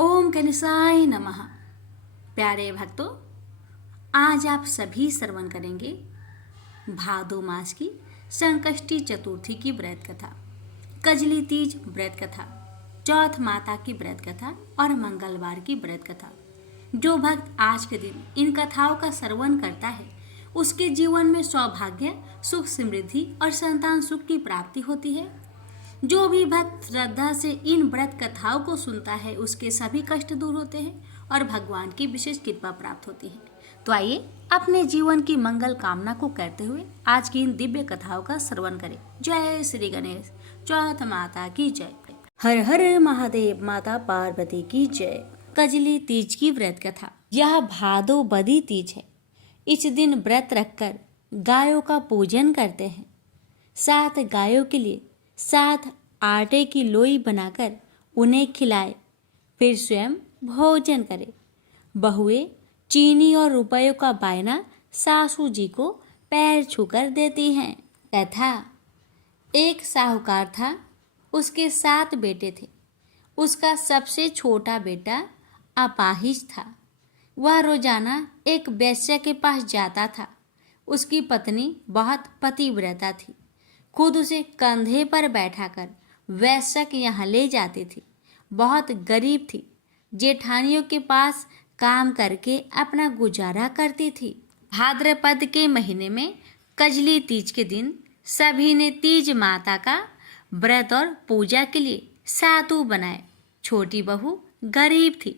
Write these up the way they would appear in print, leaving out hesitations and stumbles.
ओम गणेशाय नमः। प्यारे भक्तों, आज आप सभी श्रवण करेंगे भादो मास की संकष्टी चतुर्थी की व्रत कथा, कजली तीज व्रत कथा, चौथ माता की व्रत कथा और मंगलवार की व्रत कथा। जो भक्त आज के दिन इन कथाओं का श्रवण करता है उसके जीवन में सौभाग्य, सुख, समृद्धि और संतान सुख की प्राप्ति होती है। जो भी भक्त श्रद्धा से इन व्रत कथाओं को सुनता है उसके सभी कष्ट दूर होते हैं और भगवान की विशेष कृपा प्राप्त होती है। तो आइए अपने जीवन की मंगल कामना को करते हुए आज की इन दिव्य कथाओं का श्रवण करें। जय श्री गणेश। चौथ माता की जय। हर हर महादेव। माता पार्वती की जय। कजली तीज की व्रत कथा। यह भादो बदी तीज है। इस दिन व्रत रखकर गायों का पूजन करते हैं। 7 गायों के लिए 7 आटे की लोई बनाकर उन्हें खिलाए, फिर स्वयं भोजन करे। बहुएं चीनी और रुपयों का बायना सासू जी को पैर छूकर देती हैं। कथा। एक साहूकार था, उसके 7 बेटे थे। उसका सबसे छोटा बेटा अपाहिज था। वह रोजाना एक वेश्या के पास जाता था। उसकी पत्नी बहुत पतिव्रता थी। खुद उसे कंधे पर बैठाकर वैश्या के यहाँ ले जाती थी। बहुत गरीब थी। जेठानियों के पास काम करके अपना गुजारा करती थी। भाद्रपद के महीने में कजली तीज के दिन सभी ने तीज माता का व्रत और पूजा के लिए सातु बनाए। छोटी बहू गरीब थी।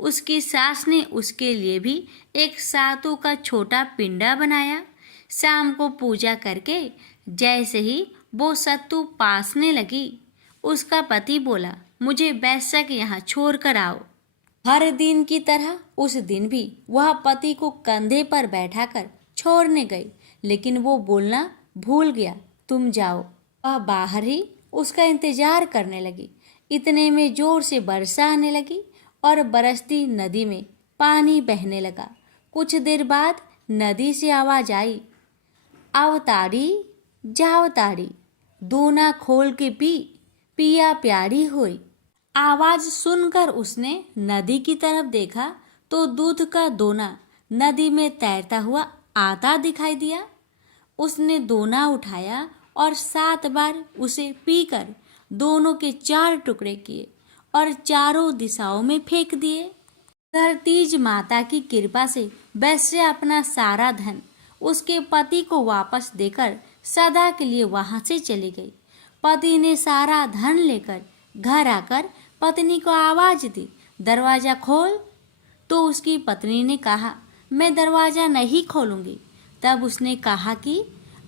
उसकी सास ने उसके लिए भी एक सातु का छोटा पिंडा बनाया। शाम को पूजा करके जैसे ही वो सत्तू पासने लगी, उसका पति बोला, मुझे वैश्या के यहाँ छोड़ कर आओ। हर दिन की तरह उस दिन भी वह पति को कंधे पर बैठाकर छोड़ने गई, लेकिन वो बोलना भूल गया, तुम जाओ। वह बाहर ही उसका इंतजार करने लगी। इतने में जोर से वर्षा आने लगी और बरसती नदी में पानी बहने लगा। कुछ देर बाद नदी से आवाज आई, आओ ताड़ी जाओ ताड़ी, दोना खोल के पी, पिया प्यारी होई। आवाज सुनकर उसने नदी की तरफ देखा तो दूध का दोना नदी में तैरता हुआ आता दिखाई दिया। उसने दोना उठाया और 7 बार उसे पीकर दोनों के 4 टुकड़े किए और चारों दिशाओं में फेंक दिए। तीज माता की कृपा से वैश्या अपना सारा धन उसके पति को वापस देकर सदा के लिए वहां से चली गई। पति ने सारा धन लेकर घर आकर पत्नी को आवाज दी, दरवाजा खोल। तो उसकी पत्नी ने कहा, मैं दरवाजा नहीं खोलूंगी। तब उसने कहा कि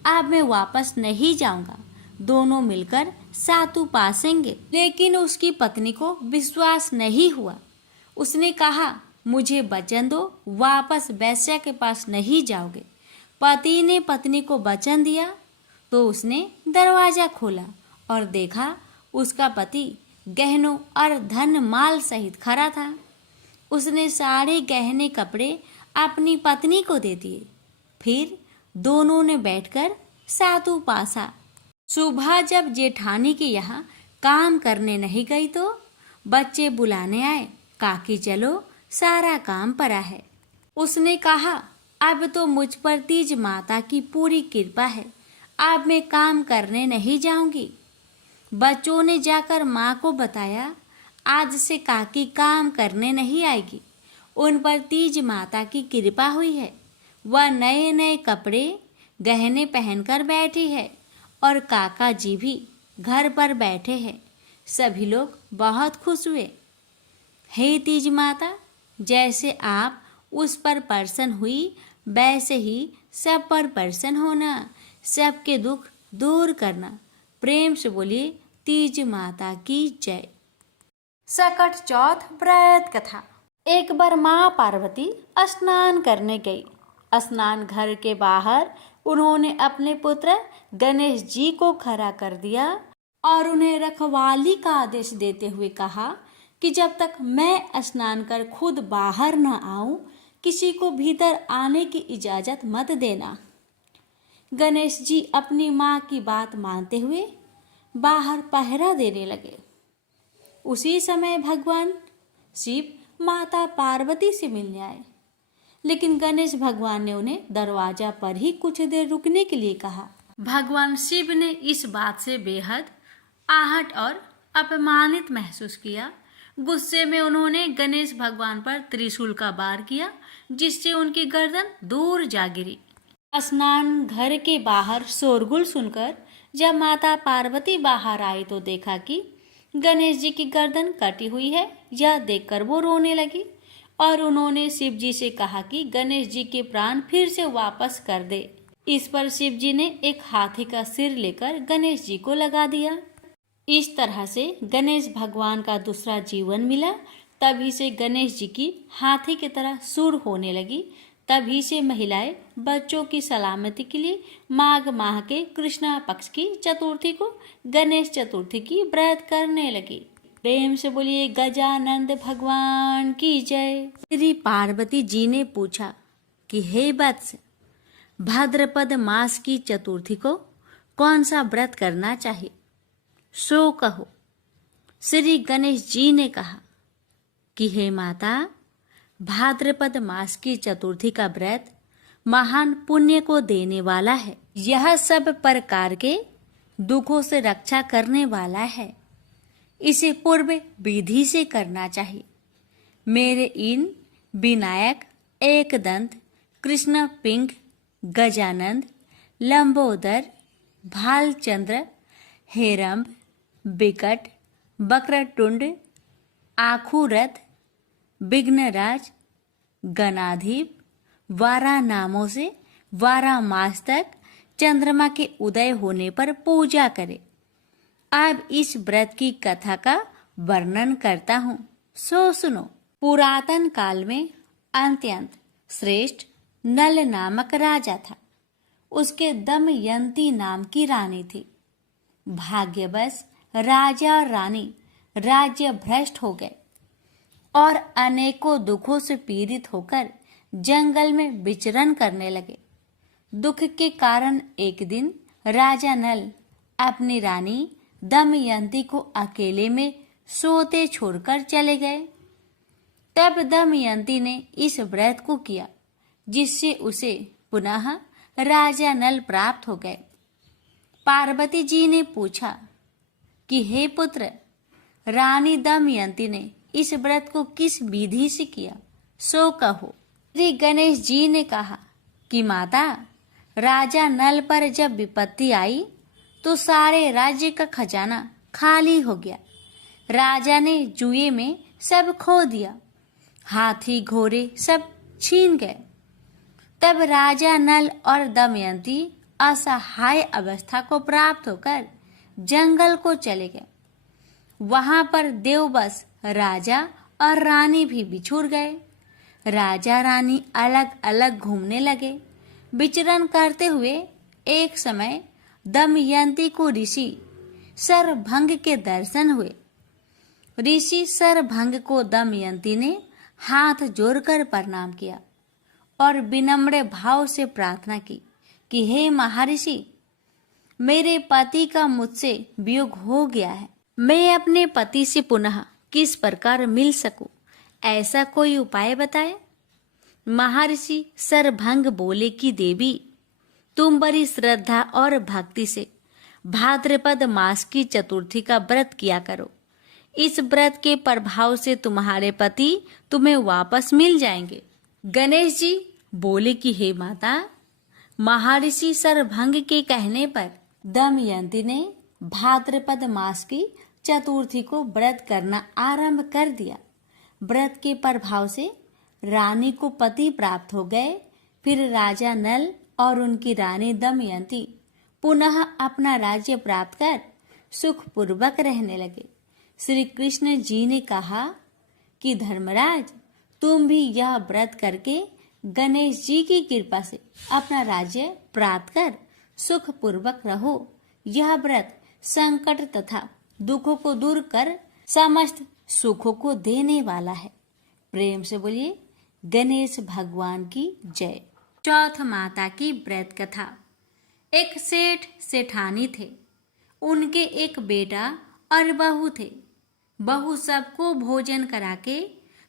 अब मैं वापस नहीं जाऊंगा, दोनों मिलकर सातु पासेंगे। लेकिन उसकी पत्नी को विश्वास नहीं हुआ। उसने कहा, मुझे वचन दो, वापस वैश्या के पास नहीं जाओगे। पति ने पत्नी को वचन दिया तो उसने दरवाजा खोला और देखा उसका पति गहनों और धन माल सहित खड़ा था। उसने सारे गहने कपड़े अपनी पत्नी को दे दिए। फिर दोनों ने बैठकर सातु पासा। सुबह जब जेठानी के यहाँ काम करने नहीं गई तो बच्चे बुलाने आए, काकी चलो सारा काम पड़ा है। उसने कहा, अब तो मुझ पर तीज माता की पूरी कृपा है, अब मैं काम करने नहीं जाऊंगी। बच्चों ने जाकर माँ को बताया, आज से काकी काम करने नहीं आएगी, उन पर तीज माता की कृपा हुई है। वह नए नए कपड़े गहने पहनकर बैठी है और काका जी भी घर पर बैठे हैं। सभी लोग बहुत खुश हुए। हे तीज माता, जैसे आप उस पर प्रसन्न हुई वैसे ही सब पर प्रसन्न होना, सबके दुख दूर करना। प्रेम से बोलिए तीज माता की जय। सकट चौथ व्रत कथा। एक बार माँ पार्वती स्नान करने गई। स्नान घर के बाहर उन्होंने अपने पुत्र गणेश जी को खड़ा कर दिया और उन्हें रखवाली का आदेश देते हुए कहा कि जब तक मैं स्नान कर खुद बाहर न आऊं, किसी को भीतर आने की इजाजत मत देना। गणेश जी अपनी माँ की बात मानते हुए बाहर पहरा देने लगे। उसी समय भगवान शिव माता पार्वती से मिलने आए, लेकिन गणेश भगवान ने उन्हें दरवाजा पर ही कुछ देर रुकने के लिए कहा। भगवान शिव ने इस बात से बेहद आहट और अपमानित महसूस किया। गुस्से में उन्होंने गणेश भगवान पर त्रिशूल का वार किया, जिससे उनकी गर्दन दूर जा गिरी। स्नान घर के बाहर शोरगुल सुनकर जब माता पार्वती बाहर आई तो देखा कि गणेश जी की गर्दन कटी हुई है। यह देखकर वो रोने लगी और उन्होंने शिव जी से कहा कि गणेश जी के प्राण फिर से वापस कर दे। इस पर शिव जी ने एक हाथी का सिर लेकर गणेश जी को लगा दिया। इस तरह से गणेश भगवान का दूसरा जीवन मिला। तभी से गणेश जी की हाथी की तरह सुर होने लगी। तभी से महिलाएं बच्चों की सलामती के लिए माघ माह के कृष्णा पक्ष की चतुर्थी को गणेश चतुर्थी की व्रत करने लगी। प्रेम से बोलिए गजानंद भगवान की जय। श्री पार्वती जी ने पूछा कि हे वत्स, भाद्रपद मास की चतुर्थी को कौन सा व्रत करना चाहिए, सो कहो। श्री गणेश जी ने कहा कि हे माता, भाद्रपद मास की चतुर्थी का व्रत महान पुण्य को देने वाला है। यह सब प्रकार के दुखों से रक्षा करने वाला है। इसे पूर्व विधि से करना चाहिए। मेरे इन विनायक, एकदंत, कृष्ण पिंग, गजानंद, लंबोदर, भालचंद्र, हेरंब, विकट, वक्रतुंड, आखुरथ, विघ्नराज, गणाधिप, वारा नामों से 12 मास तक चंद्रमा के उदय होने पर पूजा करें। अब इस व्रत की कथा का वर्णन करता हूँ, सो सुनो। पुरातन काल में अत्यंत श्रेष्ठ नल नामक राजा था। उसके दमयंती नाम की रानी थी। भाग्यवश राजा और रानी राज्य भ्रष्ट हो गए और अनेकों दुखों से पीड़ित होकर जंगल में विचरण करने लगे। दुख के कारण एक दिन राजा नल अपनी रानी दमयंती को अकेले में सोते छोड़कर चले गए। तब दमयंती ने इस व्रत को किया, जिससे उसे पुनः राजा नल प्राप्त हो गए। पार्वती जी ने पूछा कि हे पुत्र, रानी दमयंती ने इस व्रत को किस विधि से किया, सो कहो। श्री गणेश जी ने कहा कि माता, राजा नल पर जब विपत्ति आई तो सारे राज्य का खजाना खाली हो गया। राजा ने जुए में सब खो दिया। हाथी घोड़े सब छीन गए। तब राजा नल और दमयंती असहाय अवस्था को प्राप्त होकर जंगल को चले गए। वहां पर देववश राजा और रानी भी बिछुड़ गए। राजा रानी अलग अलग घूमने लगे। विचरण करते हुए एक समय दमयंती को ऋषि सरभंग के दर्शन हुए। ऋषि सरभंग को दमयंती ने हाथ जोड़कर प्रणाम किया और विनम्र भाव से प्रार्थना की कि हे महर्षि, मेरे पति का मुझसे वियोग हो गया है। मैं अपने पति से पुनः किस प्रकार मिल सकूं, ऐसा कोई उपाय बताए। महर्षि सरभंग बोले कि देवी, तुम बड़ी श्रद्धा और भक्ति से भाद्रपद मास की चतुर्थी का व्रत किया करो। इस व्रत के प्रभाव से तुम्हारे पति तुम्हें वापस मिल जाएंगे। गणेश जी बोले कि हे माता, महर्षि सरभंग के कहने पर दमयंती ने भाद्रपद मास की चतुर्थी को व्रत करना आरंभ कर दिया। व्रत के प्रभाव से रानी को पति प्राप्त हो गए। फिर राजा नल और उनकी रानी दमयंती पुनः अपना राज्य प्राप्त कर सुखपूर्वक रहने लगे। श्री कृष्ण जी ने कहा कि धर्मराज, तुम भी यह व्रत करके गणेश जी की कृपा से अपना राज्य प्राप्त कर सुखपूर्वक रहो। यह व्रत संकट तथा दुखों को दूर कर समस्त सुखों को देने वाला है। प्रेम से बोलिए गणेश भगवान की जय। चौथ माता की व्रत कथा। एक सेठ सेठानी थे। उनके एक बेटा और बहू थे। बहू सबको भोजन करा के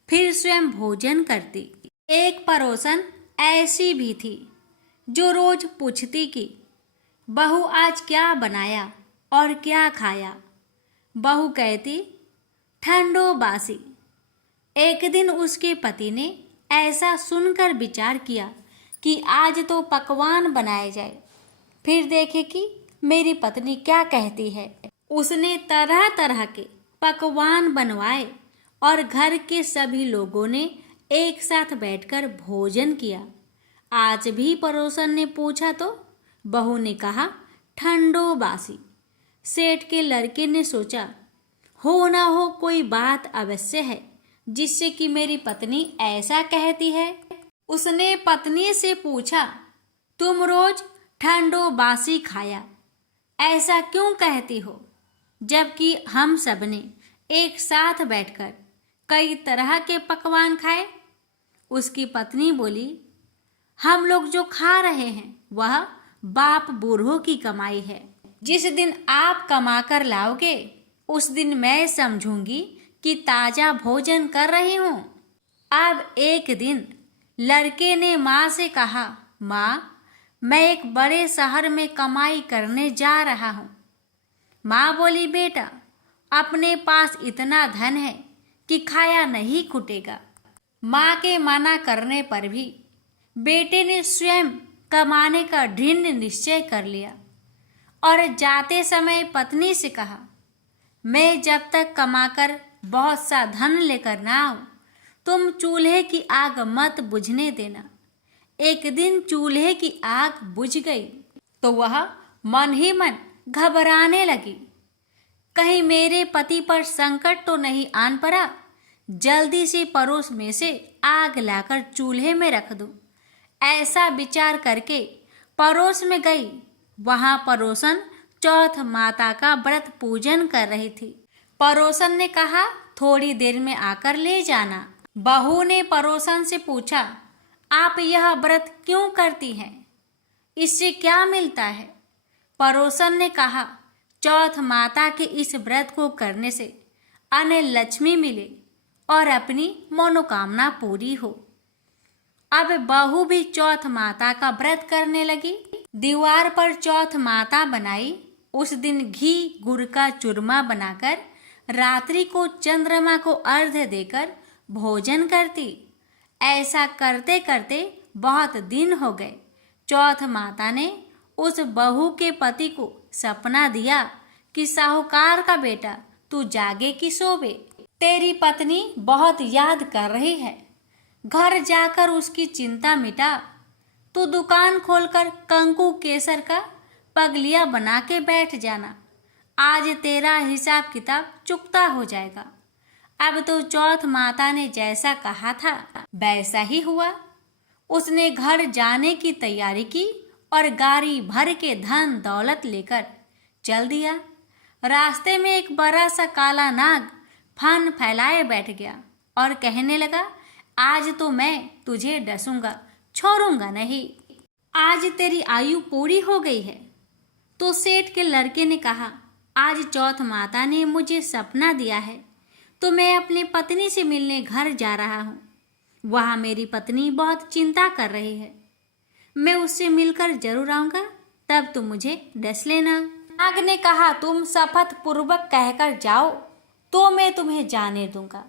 फिर स्वयं भोजन करती। एक पड़ोसन ऐसी भी थी जो रोज पूछती कि बहू आज क्या बनाया और क्या खाया। बहू कहती ठंडो बासी। एक दिन उसके पति ने ऐसा सुनकर विचार किया कि आज तो पकवान बनाए जाए, फिर देखे कि मेरी पत्नी क्या कहती है। उसने तरह तरह के पकवान बनवाए और घर के सभी लोगों ने एक साथ बैठकर भोजन किया। आज भी पड़ोसन ने पूछा तो बहू ने कहा ठंडो बासी। सेठ के लड़के ने सोचा हो ना हो कोई बात अवश्य है जिससे कि मेरी पत्नी ऐसा कहती है। उसने पत्नी से पूछा तुम रोज ठंडो बासी खाया ऐसा क्यों कहती हो, जबकि हम सब ने एक साथ बैठकर कई तरह के पकवान खाए। उसकी पत्नी बोली हम लोग जो खा रहे हैं वह बाप बूढ़ों की कमाई है। जिस दिन आप कमा कर लाओगे उस दिन मैं समझूंगी कि ताजा भोजन कर रही हूँ। अब एक दिन लड़के ने माँ से कहा माँ मैं एक बड़े शहर में कमाई करने जा रहा हूँ। माँ बोली बेटा अपने पास इतना धन है कि खाया नहीं खुटेगा। माँ के मना करने पर भी बेटे ने स्वयं कमाने का दृढ़ निश्चय कर लिया और जाते समय पत्नी से कहा मैं जब तक कमाकर बहुत सा धन लेकर ना आऊं तुम चूल्हे की आग मत बुझने देना। एक दिन चूल्हे की आग बुझ गई तो वह मन ही मन घबराने लगी, कहीं मेरे पति पर संकट तो नहीं आन पड़ा। जल्दी से पड़ोस में से आग लाकर चूल्हे में रख दूं। ऐसा विचार करके पड़ोस में गई। वहां पड़ोसन चौथ माता का व्रत पूजन कर रही थी। पड़ोसन ने कहा थोड़ी देर में आकर ले जाना। बहू ने पड़ोसन से पूछा आप यह व्रत क्यों करती हैं, इससे क्या मिलता है। पड़ोसन ने कहा चौथ माता के इस व्रत को करने से अन्न लक्ष्मी मिले और अपनी मनोकामना पूरी हो। अब बहू भी चौथ माता का व्रत करने लगी। दीवार पर चौथ माता बनाई। उस दिन घी गुड़ का चूरमा बनाकर रात्रि को चंद्रमा को अर्घ्य देकर भोजन करती। ऐसा करते करते बहुत दिन हो गए। चौथ माता ने उस बहू के पति को सपना दिया कि साहूकार का बेटा तू जागे कि सोवे, तेरी पत्नी बहुत याद कर रही है, घर जाकर उसकी चिंता मिटा। तू दुकान खोलकर कंकु केसर का पगलिया बना के बैठ जाना, आज तेरा हिसाब किताब चुकता हो जाएगा। अब तो चौथ माता ने जैसा कहा था वैसा ही हुआ। उसने घर जाने की तैयारी की और गाड़ी भर के धन दौलत लेकर चल दिया। रास्ते में एक बड़ा सा काला नाग फन फैलाए बैठ गया और कहने लगा आज तो मैं तुझे डसूंगा, छोड़ूंगा नहीं। आज तेरी आयु पूरी हो गई है। तो सेठ के लड़के ने कहा आज चौथ माता ने मुझे सपना दिया है तो मैं अपनी पत्नी से मिलने घर जा रहा हूँ। वहाँ मेरी पत्नी बहुत चिंता कर रही है, मैं उससे मिलकर जरूर आऊँगा, तब तुम मुझे डस लेना। नाग ने कहा तुम शपथ पूर्वक कहकर जाओ तो मैं तुम्हें जाने दूंगा,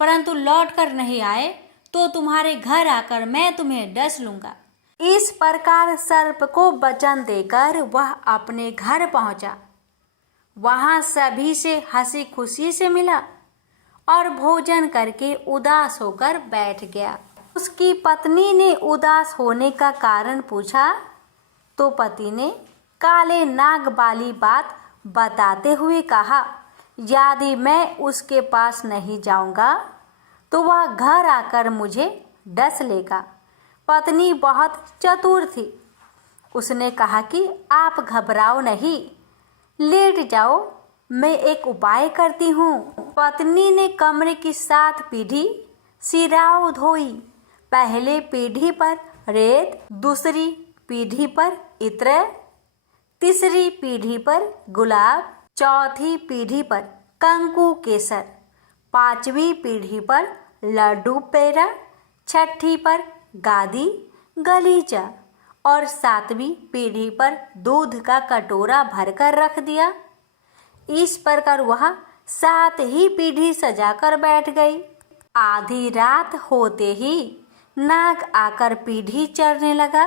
परंतु लौट कर नहीं आए तो तुम्हारे घर आकर मैं तुम्हें डस लूंगा। इस प्रकार सर्प को वचन देकर वह अपने घर पहुंचा। वहां सभी से हंसी खुशी से मिला और भोजन करके उदास होकर बैठ गया। उसकी पत्नी ने उदास होने का कारण पूछा तो पति ने काले नाग वाली बात बताते हुए कहा यदि मैं उसके पास नहीं जाऊंगा तो वह घर आकर मुझे डस लेगा। पत्नी बहुत चतुर थी। उसने कहा कि आप घबराओ नहीं, लेट जाओ, मैं एक उपाय करती हूँ। पत्नी ने कमरे की 7 पीढ़ी सिराओ धोई। पहले पीढ़ी पर रेत, दूसरी पीढ़ी पर इत्र, तीसरी पीढ़ी पर गुलाब, चौथी पीढ़ी पर कंकु केसर, 5वीं पीढ़ी पर लड्डू पेड़ा, छठी पर गादी गलीचा और 7वीं पीढ़ी पर दूध का कटोरा भरकर रख दिया। इस प्रकार वह 7 ही पीढ़ी सजाकर बैठ गई। आधी रात होते ही नाग आकर पीढ़ी चढ़ने लगा।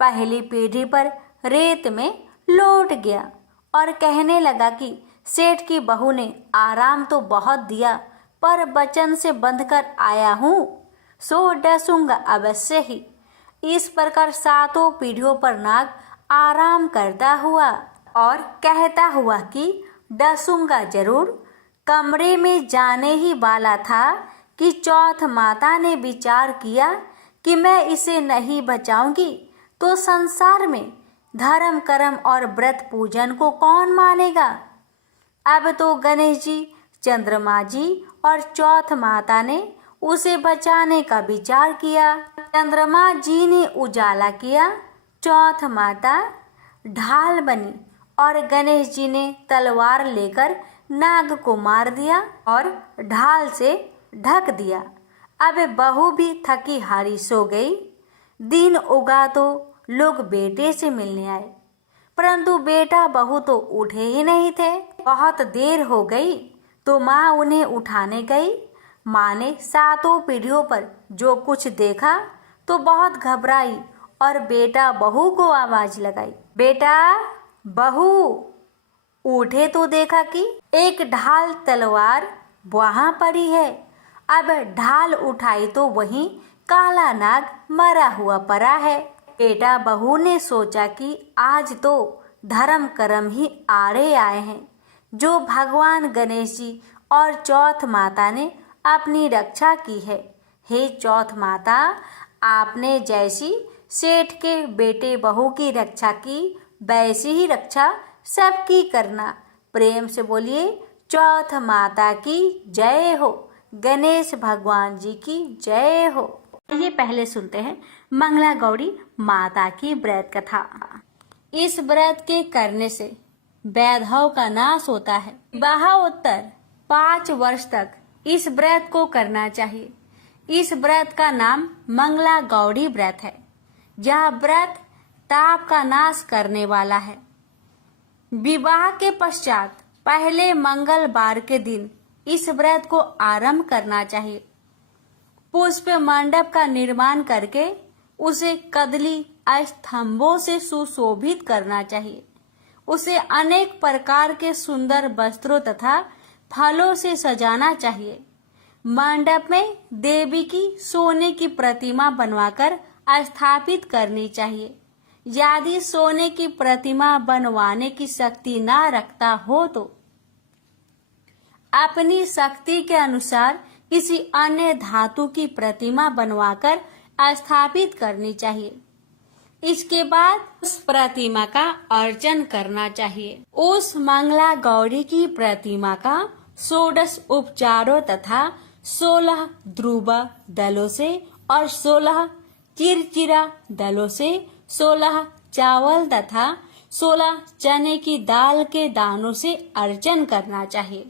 पहली पीढ़ी पर रेत में लौट गया और कहने लगा कि सेठ की बहू ने आराम तो बहुत दिया, पर वचन से बंधकर आया हूँ, सो डसूंगा अवश्य ही। इस प्रकार 7 पीढ़ियों पर नाग आराम करता हुआ और कहता हुआ कि डसूंगा जरूर। कमरे में जाने ही वाला था कि चौथ माता ने विचार किया कि मैं इसे नहीं बचाऊंगी तो संसार में धर्म कर्म और व्रत पूजन को कौन मानेगा। अब तो गणेश जी, चंद्रमा जी और चौथ माता ने उसे बचाने का विचार किया। चंद्रमा जी ने उजाला किया, चौथ माता ढाल बनी और गणेश जी ने तलवार लेकर नाग को मार दिया और ढाल से ढक दिया। अब बहू भी थकी हारी सो गई। दिन उगा तो लोग बेटे से मिलने आए, परंतु बेटा बहू तो उठे ही नहीं थे। बहुत देर हो गई तो माँ उन्हें उठाने गई। माँ ने 7 पीढ़ियों पर जो कुछ देखा तो बहुत घबराई और बेटा बहू को आवाज लगाई, बेटा बहू। उठे तो देखा कि एक ढाल तलवार वहां पड़ी है। अब ढाल उठाई तो वहीं काला नाग मरा हुआ पड़ा है। बेटा बहू ने सोचा कि आज तो धर्म कर्म ही आड़े आए हैं, जो भगवान गणेश जी और चौथ माता ने अपनी रक्षा की है। हे चौथ माता, आपने जैसी सेठ के बेटे बहू की रक्षा की, वैसी ही रक्षा सबकी करना। प्रेम से बोलिए चौथ माता की जय हो, गणेश भगवान जी की जय हो। ये पहले सुनते हैं मंगला गौरी माता की व्रत कथा। इस व्रत के करने से वैधव का नाश होता है। विवाहोत्तर 5 वर्ष तक इस व्रत को करना चाहिए। इस व्रत का नाम मंगला गौरी व्रत है। यह व्रत ताप का नाश करने वाला है। विवाह के पश्चात पहले मंगलवार के दिन इस व्रत को आरंभ करना चाहिए। पुष्प मंडप का निर्माण करके उसे कदली स्तंभों से सुशोभित करना चाहिए। उसे अनेक प्रकार के सुंदर वस्त्रों तथा फलों से सजाना चाहिए। मंडप में देवी की सोने की प्रतिमा बनवाकर स्थापित करनी चाहिए। यदि सोने की प्रतिमा बनवाने की शक्ति ना रखता हो तो अपनी शक्ति के अनुसार किसी अन्य धातु की प्रतिमा बनवाकर स्थापित करनी चाहिए। इसके बाद उस प्रतिमा का अर्चन करना चाहिए। उस मंगला गौरी की प्रतिमा का 16 उपचारों तथा 16 ध्रुव दलों से और 16 चिरचिरा दलों से, 16 चावल तथा 16 चने की दाल के दानों से अर्चन करना चाहिए।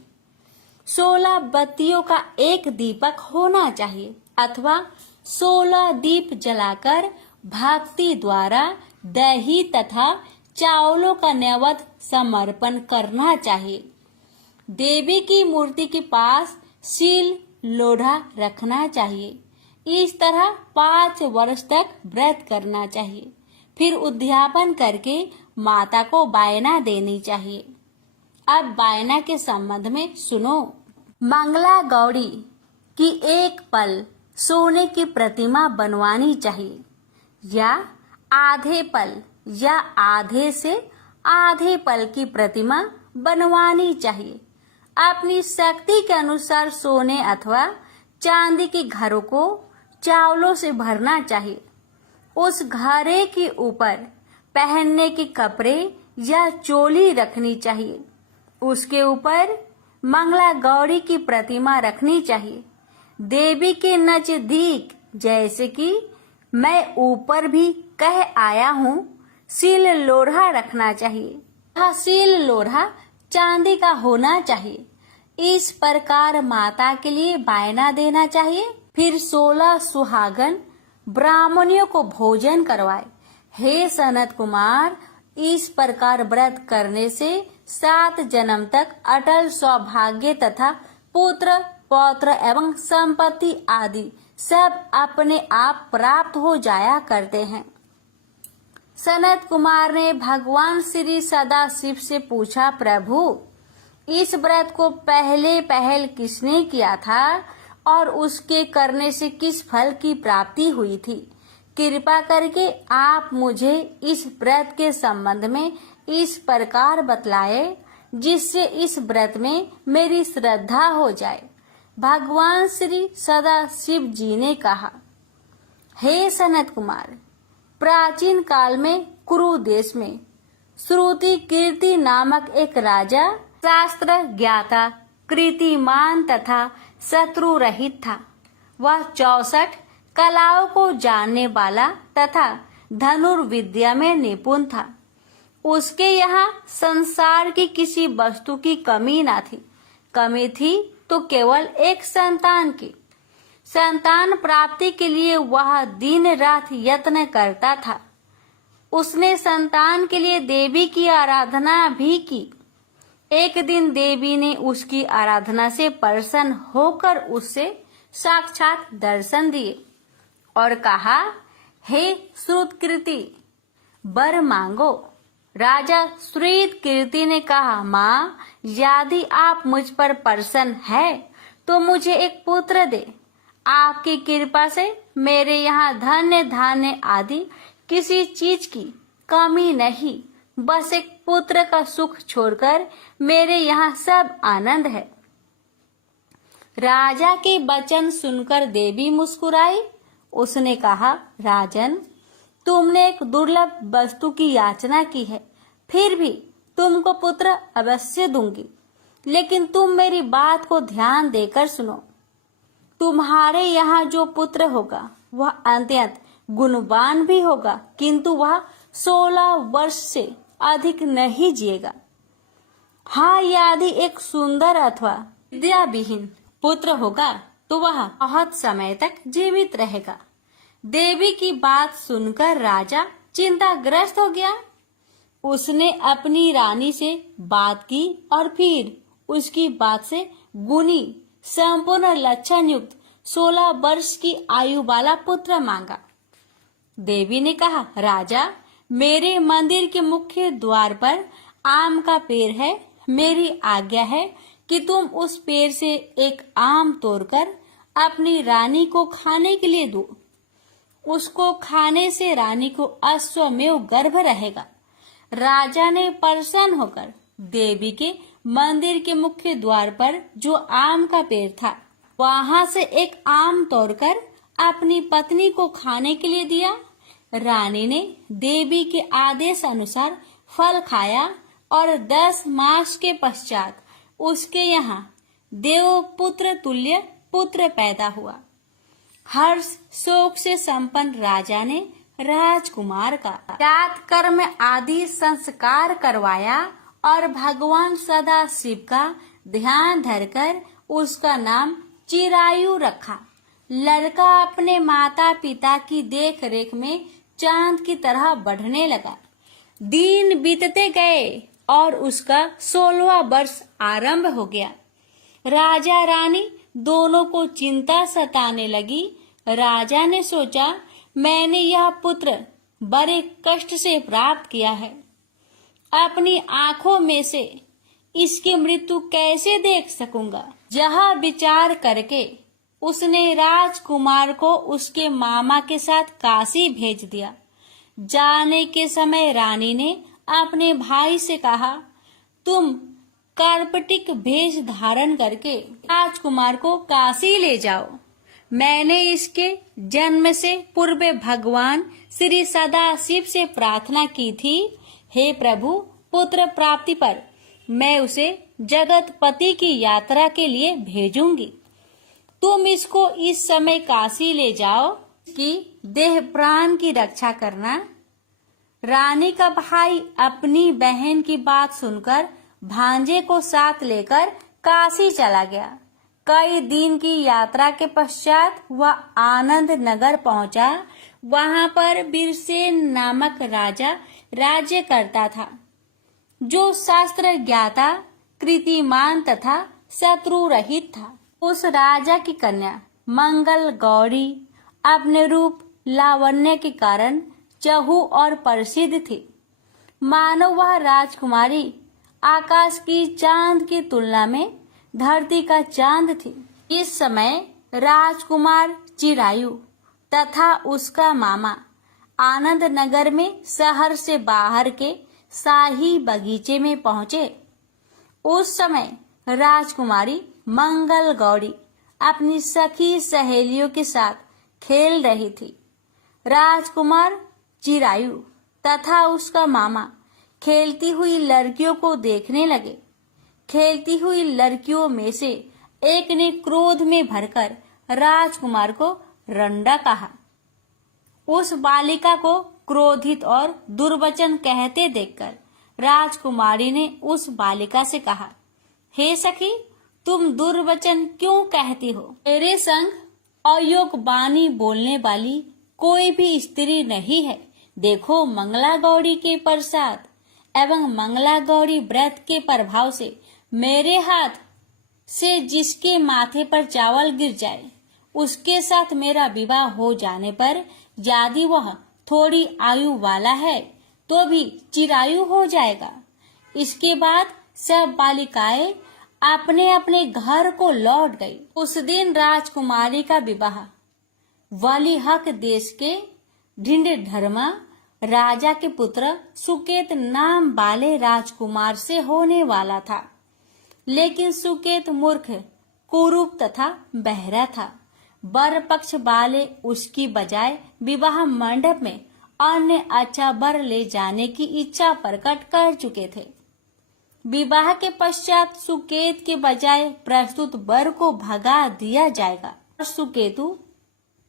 16 बत्तियों का एक दीपक होना चाहिए अथवा 16 दीप जलाकर भक्ति द्वारा दही तथा चावलों का नैवेद्य समर्पण करना चाहिए। देवी की मूर्ति के पास सील लोढ़ा रखना चाहिए। इस तरह 5 वर्ष तक व्रत करना चाहिए। फिर उद्यापन करके माता को बायना देनी चाहिए। अब बायना के संबंध में सुनो। मंगला गौरी की एक पल सोने की प्रतिमा बनवानी चाहिए या आधे पल या आधे से आधे पल की प्रतिमा बनवानी चाहिए। अपनी शक्ति के अनुसार सोने अथवा चांदी के घरों को चावलों से भरना चाहिए। उस घड़े के ऊपर पहनने के कपड़े या चोली रखनी चाहिए। उसके ऊपर मंगला गौरी की प्रतिमा रखनी चाहिए। देवी के नजदीक, जैसे कि मैं ऊपर भी कह आया हूँ, सील लोढ़ा रखना चाहिए। यह सील लोढ़ा चांदी का होना चाहिए। इस प्रकार माता के लिए बायना देना चाहिए। फिर 16 सुहागन ब्राह्मणियों को भोजन करवाए। हे सनत कुमार, इस प्रकार व्रत करने से 7 जन्म तक अटल सौभाग्य तथा पुत्र पौत्र एवं संपत्ति आदि सब अपने आप प्राप्त हो जाया करते हैं। सनत कुमार ने भगवान श्री सदाशिव से पूछा, प्रभु, इस व्रत को पहल किसने किया था और उसके करने से किस फल की प्राप्ति हुई थी? कृपा करके आप मुझे इस व्रत के संबंध में इस प्रकार बतलाए जिससे इस व्रत में मेरी श्रद्धा हो जाए। भगवान श्री सदाशिव जी ने कहा, हे सनत कुमार, प्राचीन काल में कुरु देश में श्रुति कीर्ति नामक एक राजा शास्त्र ज्ञाता, कीर्तिमान तथा शत्रु रहित था। वह 64 कलाओं को जानने वाला तथा धनुर्विद्या में निपुण था। उसके यहाँ संसार की किसी वस्तु की कमी न थी। कमी थी तो केवल एक संतान की। संतान प्राप्ति के लिए वह दिन रात यत्न करता था। उसने संतान के लिए देवी की आराधना भी की। एक दिन देवी ने उसकी आराधना से प्रसन्न होकर उससे साक्षात दर्शन दिए और कहा, हे श्रुतकीर्ति, वर मांगो। राजा श्रुतकीर्ति ने कहा, माँ, यदि आप मुझ पर प्रसन्न है तो मुझे एक पुत्र दे। आपकी कृपा से मेरे यहाँ धन्य धान्य आदि किसी चीज की कमी नहीं। बस एक पुत्र का सुख छोड़कर मेरे यहाँ सब आनंद है। राजा के वचन सुनकर देवी मुस्कुराई। उसने कहा, राजन, तुमने एक दुर्लभ वस्तु की याचना की है, फिर भी तुमको पुत्र अवश्य दूंगी। लेकिन तुम मेरी बात को ध्यान देकर सुनो। तुम्हारे यहाँ जो पुत्र होगा वह अत्यंत गुणवान भी होगा, किंतु वह 16 वर्ष से अधिक नहीं जिएगा। हाँ, यदि एक सुंदर अथवा विद्याविहीन पुत्र होगा तो वह बहुत समय तक जीवित रहेगा। देवी की बात सुनकर राजा चिंताग्रस्त हो गया। उसने अपनी रानी से बात की और फिर उसकी बात से गुणी संपूर्ण लक्षण युक्त 16 वर्ष की आयु वाला पुत्र मांगा। देवी ने कहा, राजा, मेरे मंदिर के मुख्य द्वार पर आम का पेड़ है। मेरी आज्ञा है कि तुम उस पेड़ से एक आम तोड़कर अपनी रानी को खाने के लिए दो। उसको खाने से रानी को अश्वमेव गर्भ रहेगा। राजा ने प्रसन्न होकर देवी के मंदिर के मुख्य द्वार पर जो आम का पेड़ था वहां से एक आम तोड़कर अपनी पत्नी को खाने के लिए दिया। रानी ने देवी के आदेश अनुसार फल खाया और 10 मास के पश्चात उसके यहाँ देवपुत्र तुल्य पुत्र पैदा हुआ। हर्ष शोक से संपन्न राजा ने राजकुमार का जातकर्म आदि संस्कार करवाया और भगवान सदाशिव का ध्यान धरकर उसका नाम चिरायु रखा। लड़का अपने माता पिता की देख रेख में चांद की तरह बढ़ने लगा। दिन बीतते गए और उसका 16वां वर्ष आरंभ हो गया। राजा रानी दोनों को चिंता सताने लगी। राजा ने सोचा, मैंने यह पुत्र बड़े कष्ट से प्राप्त किया है। अपनी आंखों में से इसकी मृत्यु कैसे देख सकूंगा। यह विचार करके उसने राजकुमार को उसके मामा के साथ काशी भेज दिया। जाने के समय रानी ने अपने भाई से कहा, तुम कार्पटिक भेष धारण करके राजकुमार को काशी ले जाओ। मैंने इसके जन्म से पूर्व भगवान श्री सदाशिव से प्रार्थना की थी, हे प्रभु, पुत्र प्राप्ति पर मैं उसे जगतपति की यात्रा के लिए भेजूंगी। तुम इसको इस समय काशी ले जाओ कि देह प्राण की रक्षा करना। रानी का भाई अपनी बहन की बात सुनकर भांजे को साथ लेकर काशी चला गया। कई दिन की यात्रा के पश्चात वह आनंद नगर पहुंचा। वहां पर बीरसेन नामक राजा राज्य करता था, जो शास्त्र ज्ञाता, कृतिमान तथा शत्रु रहित था। उस राजा की कन्या मंगल गौरी अपने रूप लावण्य के कारण चहु और प्रसिद्ध थी। मानो वह राजकुमारी आकाश की चांद की तुलना में धरती का चांद थी। इस समय राजकुमार चिरायु तथा उसका मामा आनंद नगर में शहर से बाहर के शाही बगीचे में पहुंचे। उस समय राजकुमारी मंगल गौरी अपनी सखी सहेलियों के साथ खेल रही थी। राजकुमार चिरायु तथा उसका मामा खेलती हुई लड़कियों को देखने लगे। खेलती हुई लड़कियों में से एक ने क्रोध में भरकर राजकुमार को रंडा कहा। उस बालिका को क्रोधित और दुर्वचन कहते देखकर राजकुमारी ने उस बालिका से कहा, हे सखी, तुम दुर्वचन क्यों कहती हो? मेरे संग अयोग्य वाणी बोलने वाली कोई भी स्त्री नहीं है। देखो, मंगला गौरी के प्रसाद एवं मंगला गौरी व्रत के प्रभाव से मेरे हाथ से जिसके माथे पर चावल गिर जाए, उसके साथ मेरा विवाह हो जाने पर यदि वह थोड़ी आयु वाला है तो भी चिरायु हो जाएगा। इसके बाद सब बालिकाएं अपने अपने घर को लौट गई। उस दिन राजकुमारी का विवाह वलिहक देश के ढिंढधर्मा राजा के पुत्र सुकेत नाम वाले राजकुमार से होने वाला था। लेकिन सुकेत मूर्ख, कुरूप तथा बहरा था। वर पक्ष वाले उसकी बजाय विवाह मंडप में अन्य अच्छा वर ले जाने की इच्छा प्रकट कर चुके थे। विवाह के पश्चात सुकेत के बजाय प्रस्तुत वर को भगा दिया जाएगा और सुकेतु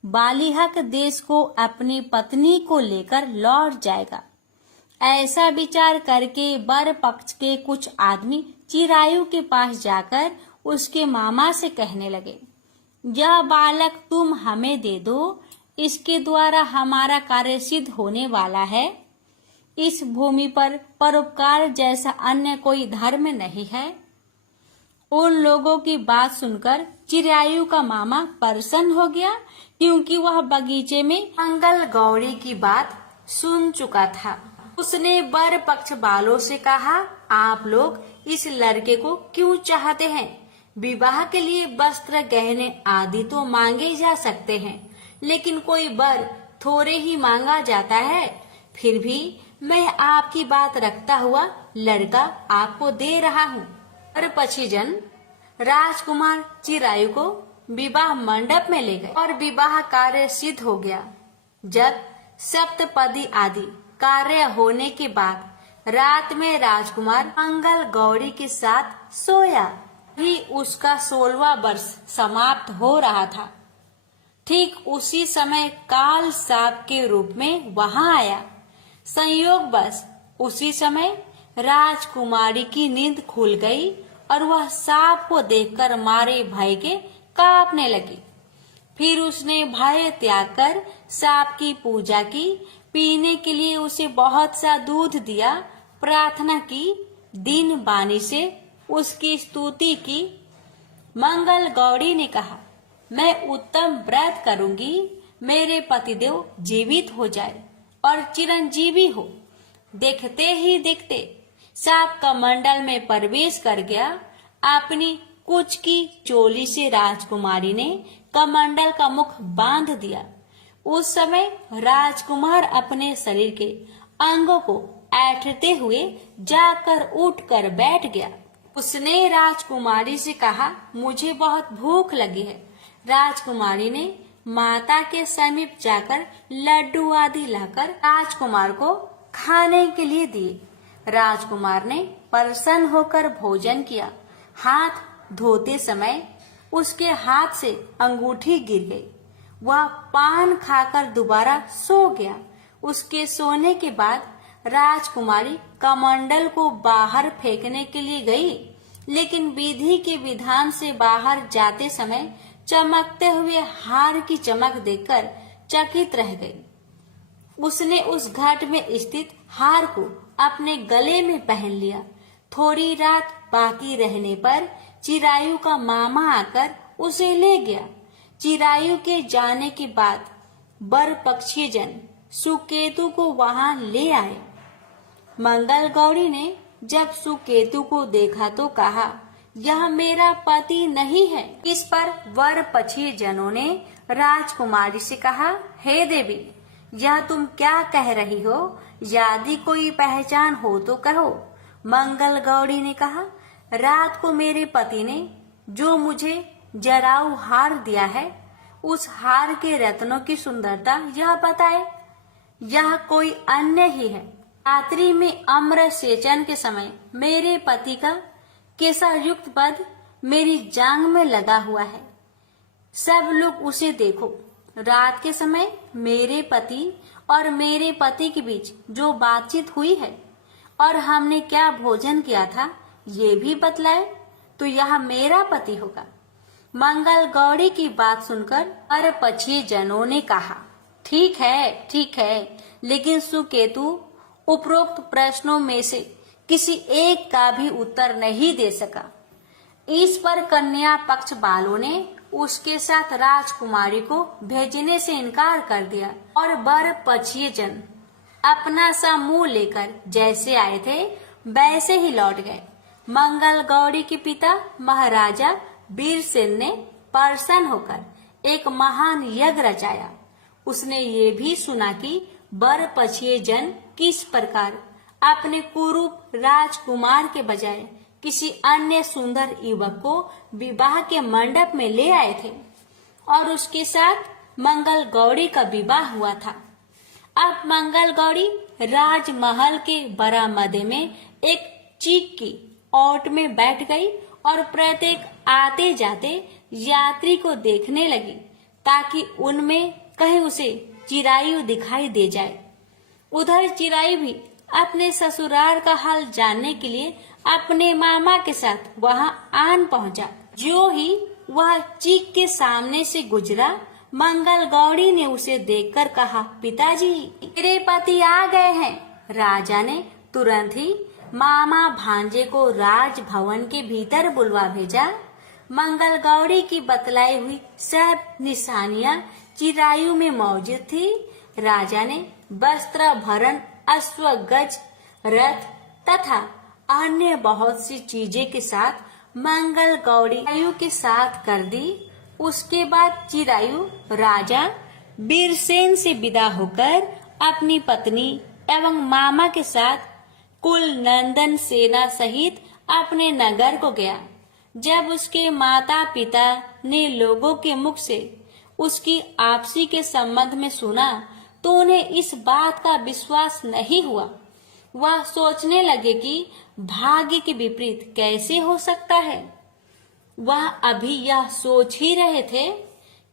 बालिहक देश को अपनी पत्नी को लेकर लौट जाएगा। ऐसा विचार करके वर पक्ष के कुछ आदमी चिरायु के पास जाकर उसके मामा से कहने लगे, यह बालक तुम हमें दे दो, इसके द्वारा हमारा कार्य सिद्ध होने वाला है। इस भूमि पर परोपकार जैसा अन्य कोई धर्म नहीं है। उन लोगों की बात सुनकर चिरायु का मामा प्रसन्न हो गया, क्योंकि वह बगीचे में मंगल गौरी की बात सुन चुका था। उसने वर पक्ष वालों से कहा, आप लोग इस लड़के को क्यों चाहते हैं? विवाह के लिए वस्त्र, गहने आदि तो मांगे जा सकते हैं, लेकिन कोई वर थोड़े ही मांगा जाता है। फिर भी मैं आपकी बात रखता हुआ लड़का आपको दे रहा हूँ। और पक्षीजन राजकुमार चिरायु को विवाह मंडप में ले गए और विवाह कार्य सिद्ध हो गया। जब सप्तपदी आदि कार्य होने के बाद रात में राजकुमार मंगल गौरी के साथ सोया ही उसका 16वां वर्ष समाप्त हो रहा था। ठीक उसी समय काल साप के रूप में वहां आया। संयोग बस उसी समय राजकुमारी की नींद खुल गई और वह सांप को देखकर मारे भय के कांपने लगी। फिर उसने भय त्याग कर सांप की पूजा की, पीने के लिए उसे बहुत सा दूध दिया, प्रार्थना की, दिन बानी से उसकी स्तुति की। मंगल गौरी ने कहा, मैं उत्तम व्रत करूंगी, मेरे पतिदेव जीवित हो जाए और चिरंजीवी हो। देखते ही देखते सांप कमंडल में प्रवेश कर गया। अपनी कुछ की चोली से राजकुमारी ने कमंडल का मुख बांध दिया। उस समय राजकुमार अपने शरीर के अंगों को ऐंठते हुए जाकर उठकर बैठ गया। उसने राजकुमारी से कहा, मुझे बहुत भूख लगी है। राजकुमारी ने माता के समीप जाकर लड्डू आदि लाकर राजकुमार को खाने के लिए दिए। राजकुमार ने प्रसन्न होकर भोजन किया। हाथ धोते समय उसके हाथ से अंगूठी गिर गई। वह पान खाकर दोबारा सो गया। उसके सोने के बाद राजकुमारी कमंडल को बाहर फेंकने के लिए गई। लेकिन विधि के विधान से बाहर जाते समय चमकते हुए हार की चमक देखकर चकित रह गई। उसने उस घाट में स्थित हार को अपने गले में पहन लिया। थोड़ी रात बाकी रहने पर चिरायु का मामा आकर उसे ले गया। चिरायु के जाने के बाद बर पक्षी जन सुकेतु को वहां ले आए। मंगल गौरी ने जब सुकेतु को देखा तो कहा, यह मेरा पति नहीं है। इस पर वर पक्षी जनों ने राजकुमारी से कहा, हे देवी, यह तुम क्या कह रही हो? यदि कोई पहचान हो तो कहो। मंगल गौरी ने कहा, रात को मेरे पति ने जो मुझे जराऊ हार दिया है, उस हार के रत्नों की सुंदरता यह बताए, यह कोई अन्य ही है। रात्रि में अम्र सेचन के समय मेरे पति का केसरयुक्त पद मेरी जांग में लगा हुआ है। सब लोग उसे देखो। रात के समय मेरे पति और मेरे पति के बीच जो बातचीत हुई है और हमने क्या भोजन किया था, ये भी बतलाए तो यह मेरा पति होगा। मंगल गौरी की बात सुनकर और पक्षी जनों ने कहा, ठीक है, लेकिन सुकेतु उपरोक्त प्रश्नों में से किसी एक का भी उत्तर नहीं दे सका। इस पर कन्या पक्ष वालों ने उसके साथ राजकुमारी को भेजने से इनकार कर दिया और बर पक्षी जन अपना सा मुंह लेकर जैसे आए थे वैसे ही लौट गए। मंगल गौरी के पिता महाराजा वीरसेन ने प्रसन्न होकर एक महान यज्ञ रचाया। उसने ये भी सुना कि बर पक्षी जन किस प्रकार अपने कुरूप राजकुमार के बजाय किसी अन्य सुंदर युवक को विवाह के मंडप में ले आए थे और उसके साथ मंगल गौरी का विवाह हुआ था। अब मंगल गौरी राजमहल के बरामदे में एक चीक की ओट में बैठ गई और प्रत्येक आते जाते यात्री को देखने लगी ताकि उनमें कहीं उसे चिरायु दिखाई दे जाए। उधर चिरायु भी अपने ससुराल का हाल जानने के लिए अपने मामा के साथ वहां आन पहुंचा। जो ही वह चीक के सामने से गुजरा, मंगल गौरी ने उसे देखकर कहा, पिताजी, मेरे पति आ गए हैं। राजा ने तुरंत ही मामा भांजे को राजभवन के भीतर बुलवा भेजा। मंगल गौरी की बतलाई हुई सब निशानियां चिरायु में मौजूद थी। राजा ने वस्त्र भरण, अश्व, गज, रथ तथा अन्य बहुत सी चीजें के साथ मंगल गौरी चिरायु के साथ कर दी। उसके बाद चिरायु राजा वीरसेन से विदा होकर अपनी पत्नी एवं मामा के साथ कुल नंदन सेना सहित अपने नगर को गया। जब उसके माता पिता ने लोगों के मुख से उसकी आपसी के संबंध में सुना तो उन्हें इस बात का विश्वास नहीं हुआ। वह सोचने लगे कि भाग्य के विपरीत कैसे हो सकता है। वह अभी यह सोच ही रहे थे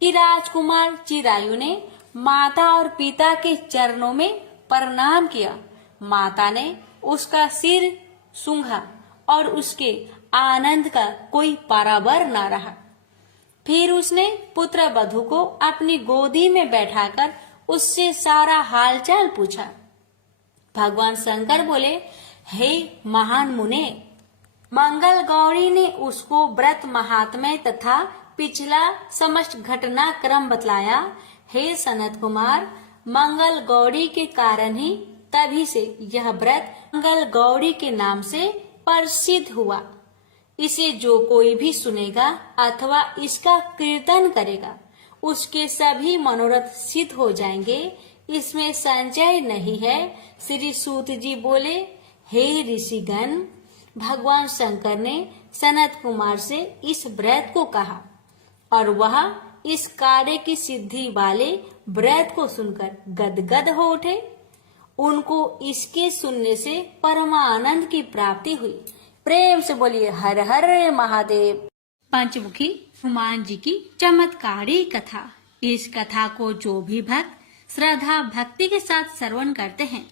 कि राजकुमार चिरायु ने माता और पिता के चरणों में प्रणाम किया। माता ने उसका सिर सूंघा और उसके आनंद का कोई पारावर न रहा। फिर उसने पुत्र वधू को अपनी गोदी में बैठाकर उससे सारा हालचाल पूछा। भगवान शंकर बोले, हे महान मुने, मंगल गौरी ने उसको व्रत महात्म्य तथा पिछला समस्त घटनाक्रम बतलाया। हे सनत कुमार, मंगल गौरी के कारण ही तभी से यह व्रत मंगल गौरी के नाम से प्रसिद्ध हुआ। इसे जो कोई भी सुनेगा अथवा इसका कीर्तन करेगा, उसके सभी मनोरथ सिद्ध हो जाएंगे, इसमें संशय नहीं है। श्री सूत जी बोले, हे ऋषिगण, भगवान शंकर ने सनत कुमार से इस व्रत को कहा और वह इस कार्य की सिद्धि वाले व्रत को सुनकर गदगद हो उठे। उनको इसके सुनने से परमानंद की प्राप्ति हुई। प्रेम से बोलिए हर हर महादेव। पंचमुखी हनुमान जी की चमत्कारी कथा। इस कथा को जो भी भक्त श्रद्धा भक्ति के साथ श्रवण करते हैं,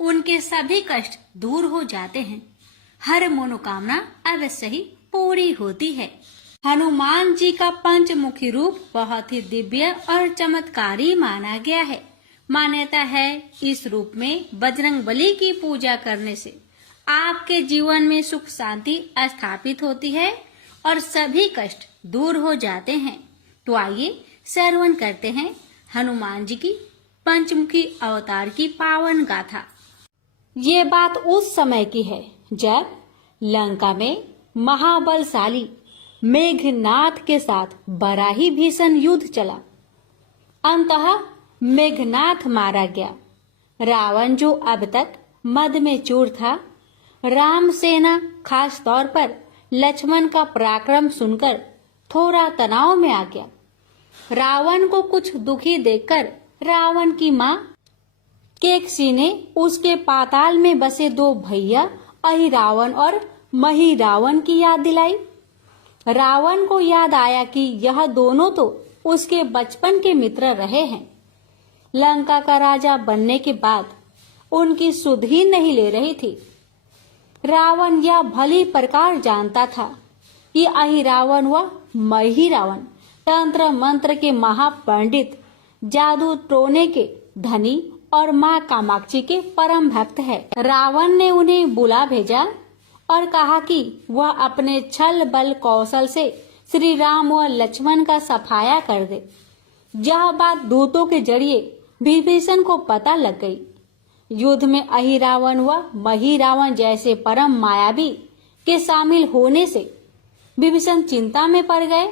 उनके सभी कष्ट दूर हो जाते हैं। हर मनोकामना अवश्य ही पूरी होती है। हनुमान जी का पंचमुखी रूप बहुत ही दिव्य और चमत्कारी माना गया है। मान्यता है इस रूप में बजरंग बली की पूजा करने से आपके जीवन में सुख शांति स्थापित होती है और सभी कष्ट दूर हो जाते हैं। तो आइए श्रवण करते हैं हनुमान जी की पंचमुखी अवतार की पावन गाथा। ये बात उस समय की है जब लंका में महाबलशाली मेघनाथ के साथ बड़ा ही भीषण युद्ध चला। अंततः मेघनाथ मारा गया। रावण जो अब तक मद में चूर था, राम सेना खास तौर पर लक्ष्मण का पराक्रम सुनकर थोड़ा तनाव में आ गया। रावण को कुछ दुखी देखकर रावण की माँ केकसी ने उसके पाताल में बसे दो भैया अहिरावण और महिरावण की याद दिलाई। रावण को याद आया कि यह दोनों तो उसके बचपन के मित्र रहे हैं। लंका का राजा बनने के बाद उनकी सुध ही नहीं ले रही थी। रावण यह भली प्रकार जानता था कि अहिरावण व महिरावण तंत्र मंत्र के महापंडित, जादू टोने के धनी और माँ कामाक्षी के परम भक्त है। रावण ने उन्हें बुला भेजा और कहा कि वह अपने छल बल कौशल से श्री राम व लक्ष्मण का सफाया कर दे। यह बात दूतों के जरिए विभीषण को पता लग गई। युद्ध में अहिरावण व महिरावण जैसे परम मायावी के शामिल होने से विभीषण चिंता में पड़ गए।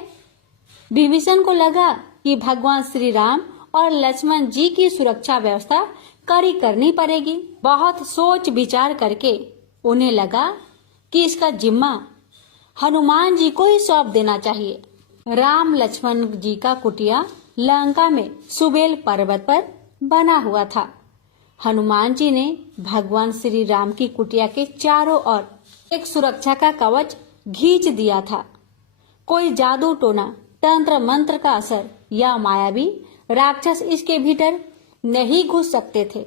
विभीषण को लगा कि भगवान श्री राम और लक्ष्मण जी की सुरक्षा व्यवस्था कड़ी करनी पड़ेगी। बहुत सोच विचार करके उन्हें लगा कि इसका जिम्मा हनुमान जी को ही सौंप देना चाहिए। राम लक्ष्मण जी का कुटिया लंका में सुबेल पर्वत पर बना हुआ था। हनुमान जी ने भगवान श्री राम की कुटिया के चारों ओर एक सुरक्षा का कवच खींच दिया था। कोई जादू टोना, तंत्र मंत्र का असर या मायावी राक्षस इसके भीतर नहीं घुस सकते थे।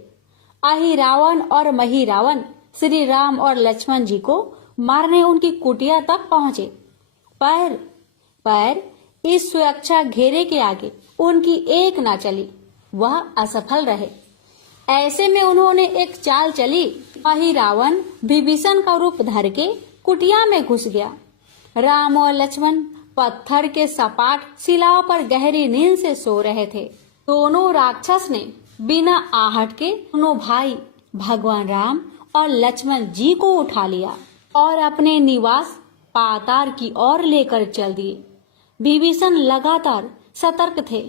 अहिरावण और महिरावण श्री राम और लक्ष्मण जी को मारने उनकी कुटिया तक पहुंचे, पर इस सुरक्षा घेरे के आगे उनकी एक ना चली, वह असफल रहे। ऐसे में उन्होंने एक चाल चली। अहिरावण विभीषण का रूप धर के कुटिया में घुस गया। राम और लक्ष्मण पत्थर के सपाट शिलाओं पर गहरी नींद से सो रहे थे। दोनों राक्षस ने बिना आहट के दोनों भाई भगवान राम और लक्ष्मण जी को उठा लिया और अपने निवास पाताल की ओर लेकर चल दिए। विभीषण लगातार सतर्क थे।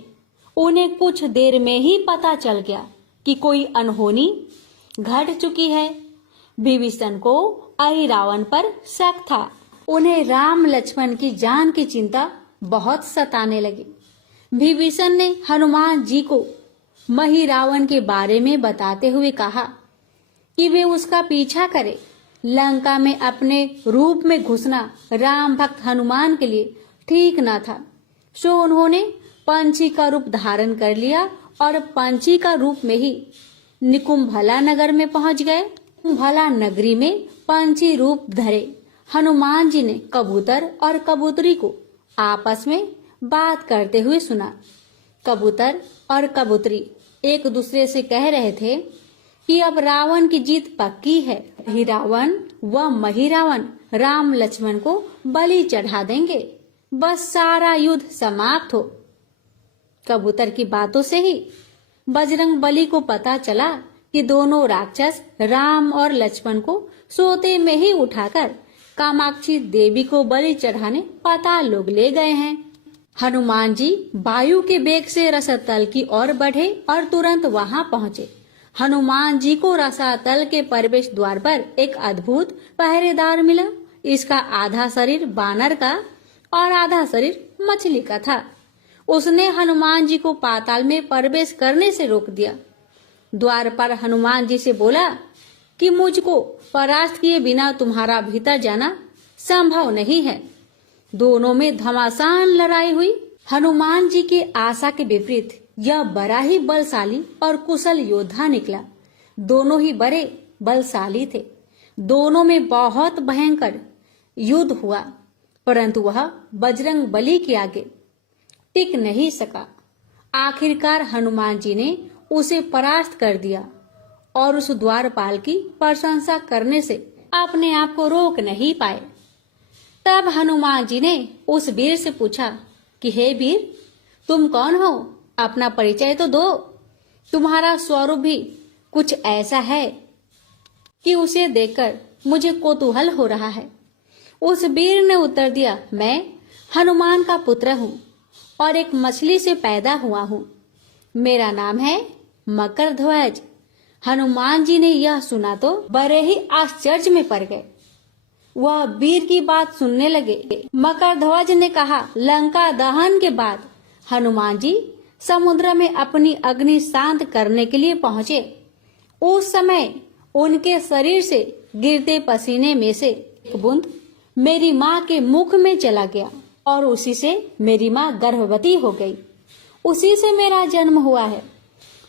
उन्हें कुछ देर में ही पता चल गया कि कोई अनहोनी घट चुकी है। विभीषण को अहिरावण पर शक था। उन्हें राम लक्ष्मण की जान की चिंता बहुत सताने लगी। विभीषण ने हनुमान जी को महिरावण के बारे में बताते हुए कहा कि वे उसका पीछा करें। लंका में अपने रूप में घुसना राम भक्त हनुमान के लिए ठीक न था। सो उन्होंने पंछी का रूप धारण कर लिया और पंछी का रूप में ही निकुंभला नगर में पहुंच गए। निकुंभला नगरी में पंछी रूप धरे हनुमान जी ने कबूतर और कबूतरी को आपस में बात करते हुए सुना। कबूतर और कबूतरी एक दूसरे से कह रहे थे कि अब रावण की जीत पक्की है। अहिरावण व महिरावण राम लक्ष्मण को बलि चढ़ा देंगे, बस सारा युद्ध समाप्त हो। कबूतर की बातों से ही बजरंग बली को पता चला कि दोनों राक्षस राम और लक्ष्मण को सोते में ही उठाकर कामाक्षी देवी को बलि चढ़ाने पाताल लोक ले गए हैं। हनुमान जी वायु के वेग से रसातल की ओर बढ़े और तुरंत वहां पहुंचे। हनुमान जी को रसातल के प्रवेश द्वार पर एक अद्भुत पहरेदार मिला। इसका आधा शरीर बानर का और आधा शरीर मछली का था। उसने हनुमान जी को पाताल में प्रवेश करने से रोक दिया। द्वार पर हनुमान जी से बोला कि मुझको परास्त किए बिना तुम्हारा भीतर जाना संभव नहीं है। दोनों में घमासान लड़ाई हुई। हनुमान जी की आशा के विपरीत यह बड़ा ही बलशाली और कुशल योद्धा निकला। दोनों ही बड़े बलशाली थे। दोनों में बहुत भयंकर युद्ध हुआ, परंतु वह बजरंग बली के आगे टिक नहीं सका। आखिरकार हनुमान जी ने उसे परास्त कर दिया और उस द्वारपाल की प्रशंसा करने से अपने आप को रोक नहीं पाए। तब हनुमान जी ने उस वीर से पूछा कि हे वीर, तुम कौन हो? अपना परिचय तो दो। तुम्हारा स्वरूप भी कुछ ऐसा है कि उसे देखकर मुझे कौतूहल हो रहा है। उस वीर ने उत्तर दिया, मैं हनुमान का पुत्र हूँ और एक मछली से पैदा हुआ हूँ। मेरा नाम है मकरध्वज। हनुमान जी ने यह सुना तो बड़े ही आश्चर्य में पड़ गए। वह वीर की बात सुनने लगे। मकरध्वज ने कहा, लंका दहन के बाद हनुमान जी समुद्र में अपनी अग्नि शांत करने के लिए पहुंचे। उस समय उनके शरीर से गिरते पसीने में से एक बूंद मेरी माँ के मुख में चला गया और उसी से मेरी माँ गर्भवती हो गई। उसी से मेरा जन्म हुआ है।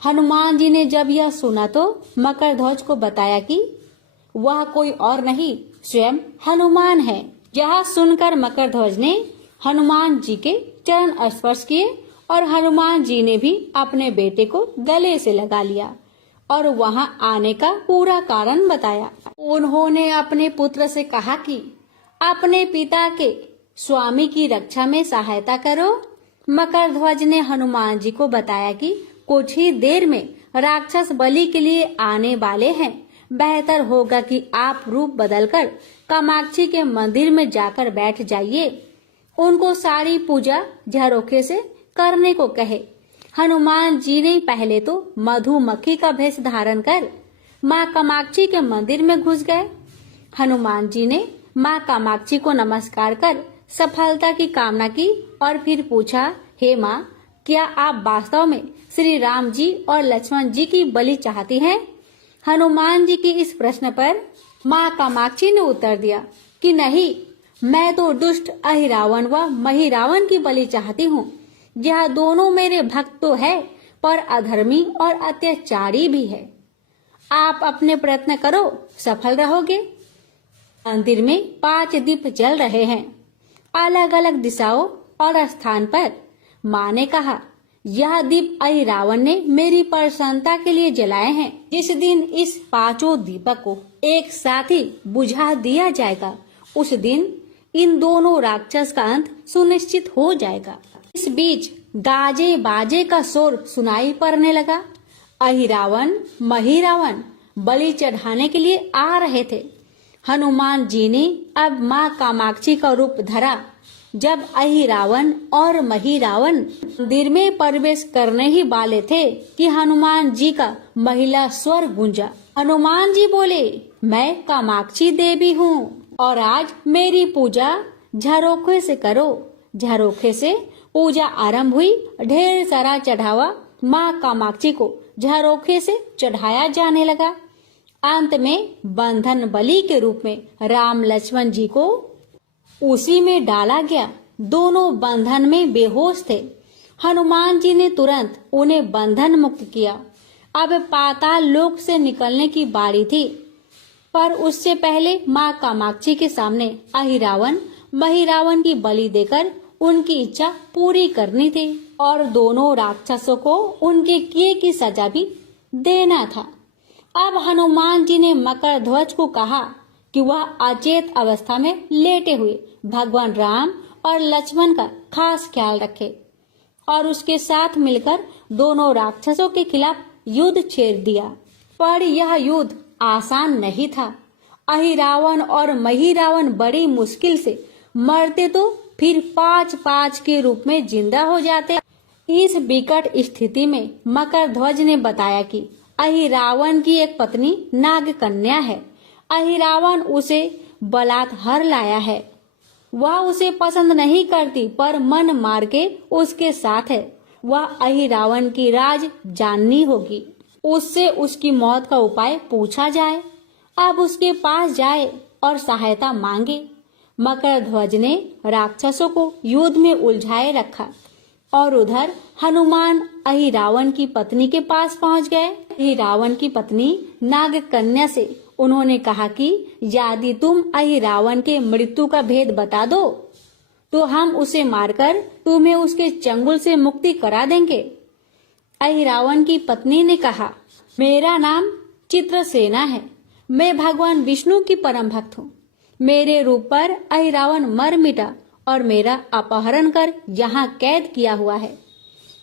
हनुमान जी ने जब यह सुना तो मकरध्वज को बताया कि वह कोई और नहीं, स्वयं हनुमान है। यह सुनकर मकरध्वज ने हनुमान जी के चरण स्पर्श किए और हनुमान जी ने भी अपने बेटे को गले से लगा लिया और वहां आने का पूरा कारण बताया। उन्होंने अपने पुत्र से कहा कि अपने पिता के स्वामी की रक्षा में सहायता करो। मकरध्वज ने हनुमान जी को बताया कि कुछ ही देर में राक्षस बलि के लिए आने वाले हैं। बेहतर होगा कि आप रूप बदलकर कामाक्षी के मंदिर में जाकर बैठ जाइए। उनको सारी पूजा झरोखे से करने को कहे। हनुमान जी ने पहले तो मधुमक्खी का भेष धारण कर माँ कामाक्षी के मंदिर में घुस गए। हनुमान जी ने माँ कामाक्षी को नमस्कार कर सफलता की कामना की और फिर पूछा, हे माँ, क्या आप वास्तव में श्री राम जी और लक्ष्मण जी की बलि चाहती हैं? हनुमान जी के इस प्रश्न पर माँ कामाक्षी ने उत्तर दिया कि नहीं, मैं तो दुष्ट अहिरावण व महिरावण की बलि चाहती हूँ। यह दोनों मेरे भक्त तो है, पर अधर्मी और अत्याचारी भी है। आप अपने प्रयत्न करो, सफल रहोगे। मंदिर में 5 दीप जल रहे हैं, अलग अलग दिशाओं और स्थान पर। माँ ने कहा, यह दीप अहिरावण ने मेरी प्रसन्नता के लिए जलाए हैं। जिस दिन इस 5 दीपक को एक साथ ही बुझा दिया जाएगा, उस दिन इन दोनों राक्षस का अंत सुनिश्चित हो जाएगा। इस बीच गाजे बाजे का शोर सुनाई पड़ने लगा। अहिरावण महिरावण बलि चढ़ाने के लिए आ रहे थे। हनुमान जी ने अब माँ कामाक्षी का रूप धरा। जब अहिरावण और महिरावण मंदिर में प्रवेश करने ही वाले थे कि हनुमान जी का महिला स्वर गूंजा। हनुमान जी बोले, मैं कामाक्षी देवी हूँ और आज मेरी पूजा झरोखे से करो। झरोखे से पूजा आरंभ हुई। ढेर सारा चढ़ावा माँ कामाक्षी को झरोखे से चढ़ाया जाने लगा। अंत में बंधन बलि के रूप में राम लक्ष्मण जी को उसी में डाला गया। दोनों बंधन में बेहोश थे। हनुमान जी ने तुरंत उन्हें बंधन मुक्त किया। अब पाताल लोक से निकलने की बारी थी, पर उससे पहले माँ कामाक्षी के सामने अहिरावण महिरावण की बलि देकर उनकी इच्छा पूरी करनी थी और दोनों राक्षसों को उनके किए की सजा भी देना था। अब हनुमान जी ने मकरध्वज को कहा कि वह अचेत अवस्था में लेटे हुए भगवान राम और लक्ष्मण का खास ख्याल रखे और उसके साथ मिलकर दोनों राक्षसों के खिलाफ युद्ध छेड़ दिया। पर यह युद्ध आसान नहीं था। अहिरावण और महिरावण बड़ी मुश्किल से मरते तो फिर 5-5 के रूप में जिंदा हो जाते। इस विकट स्थिति में मकरध्वज ने बताया कि अहिरावण की एक पत्नी नागकन्या है। अहिरावण उसे बलात्कार लाया है। वह उसे पसंद नहीं करती, पर मन मार के उसके साथ है। वह अहिरावण की राज जाननी होगी। उससे उसकी मौत का उपाय पूछा जाए। अब उसके पास जाए और सहायता मांगे। मकरध्वज ने राक्षसों को युद्ध में उलझाए रखा और उधर हनुमान अहिरावण की पत्नी के पास पहुंच गए। अहिरावण की पत्नी नागकन्या से उन्होंने कहा कि यदि तुम अहिरावण के मृत्यु का भेद बता दो तो हम उसे मारकर तुम्हें उसके चंगुल से मुक्ति करा देंगे। अहिरावण की पत्नी ने कहा, मेरा नाम चित्रसेना है, मैं भगवान विष्णु की परम भक्त हूँ। मेरे रूप पर अहिरावण मर मिटा और मेरा अपहरण कर यहाँ कैद किया हुआ है,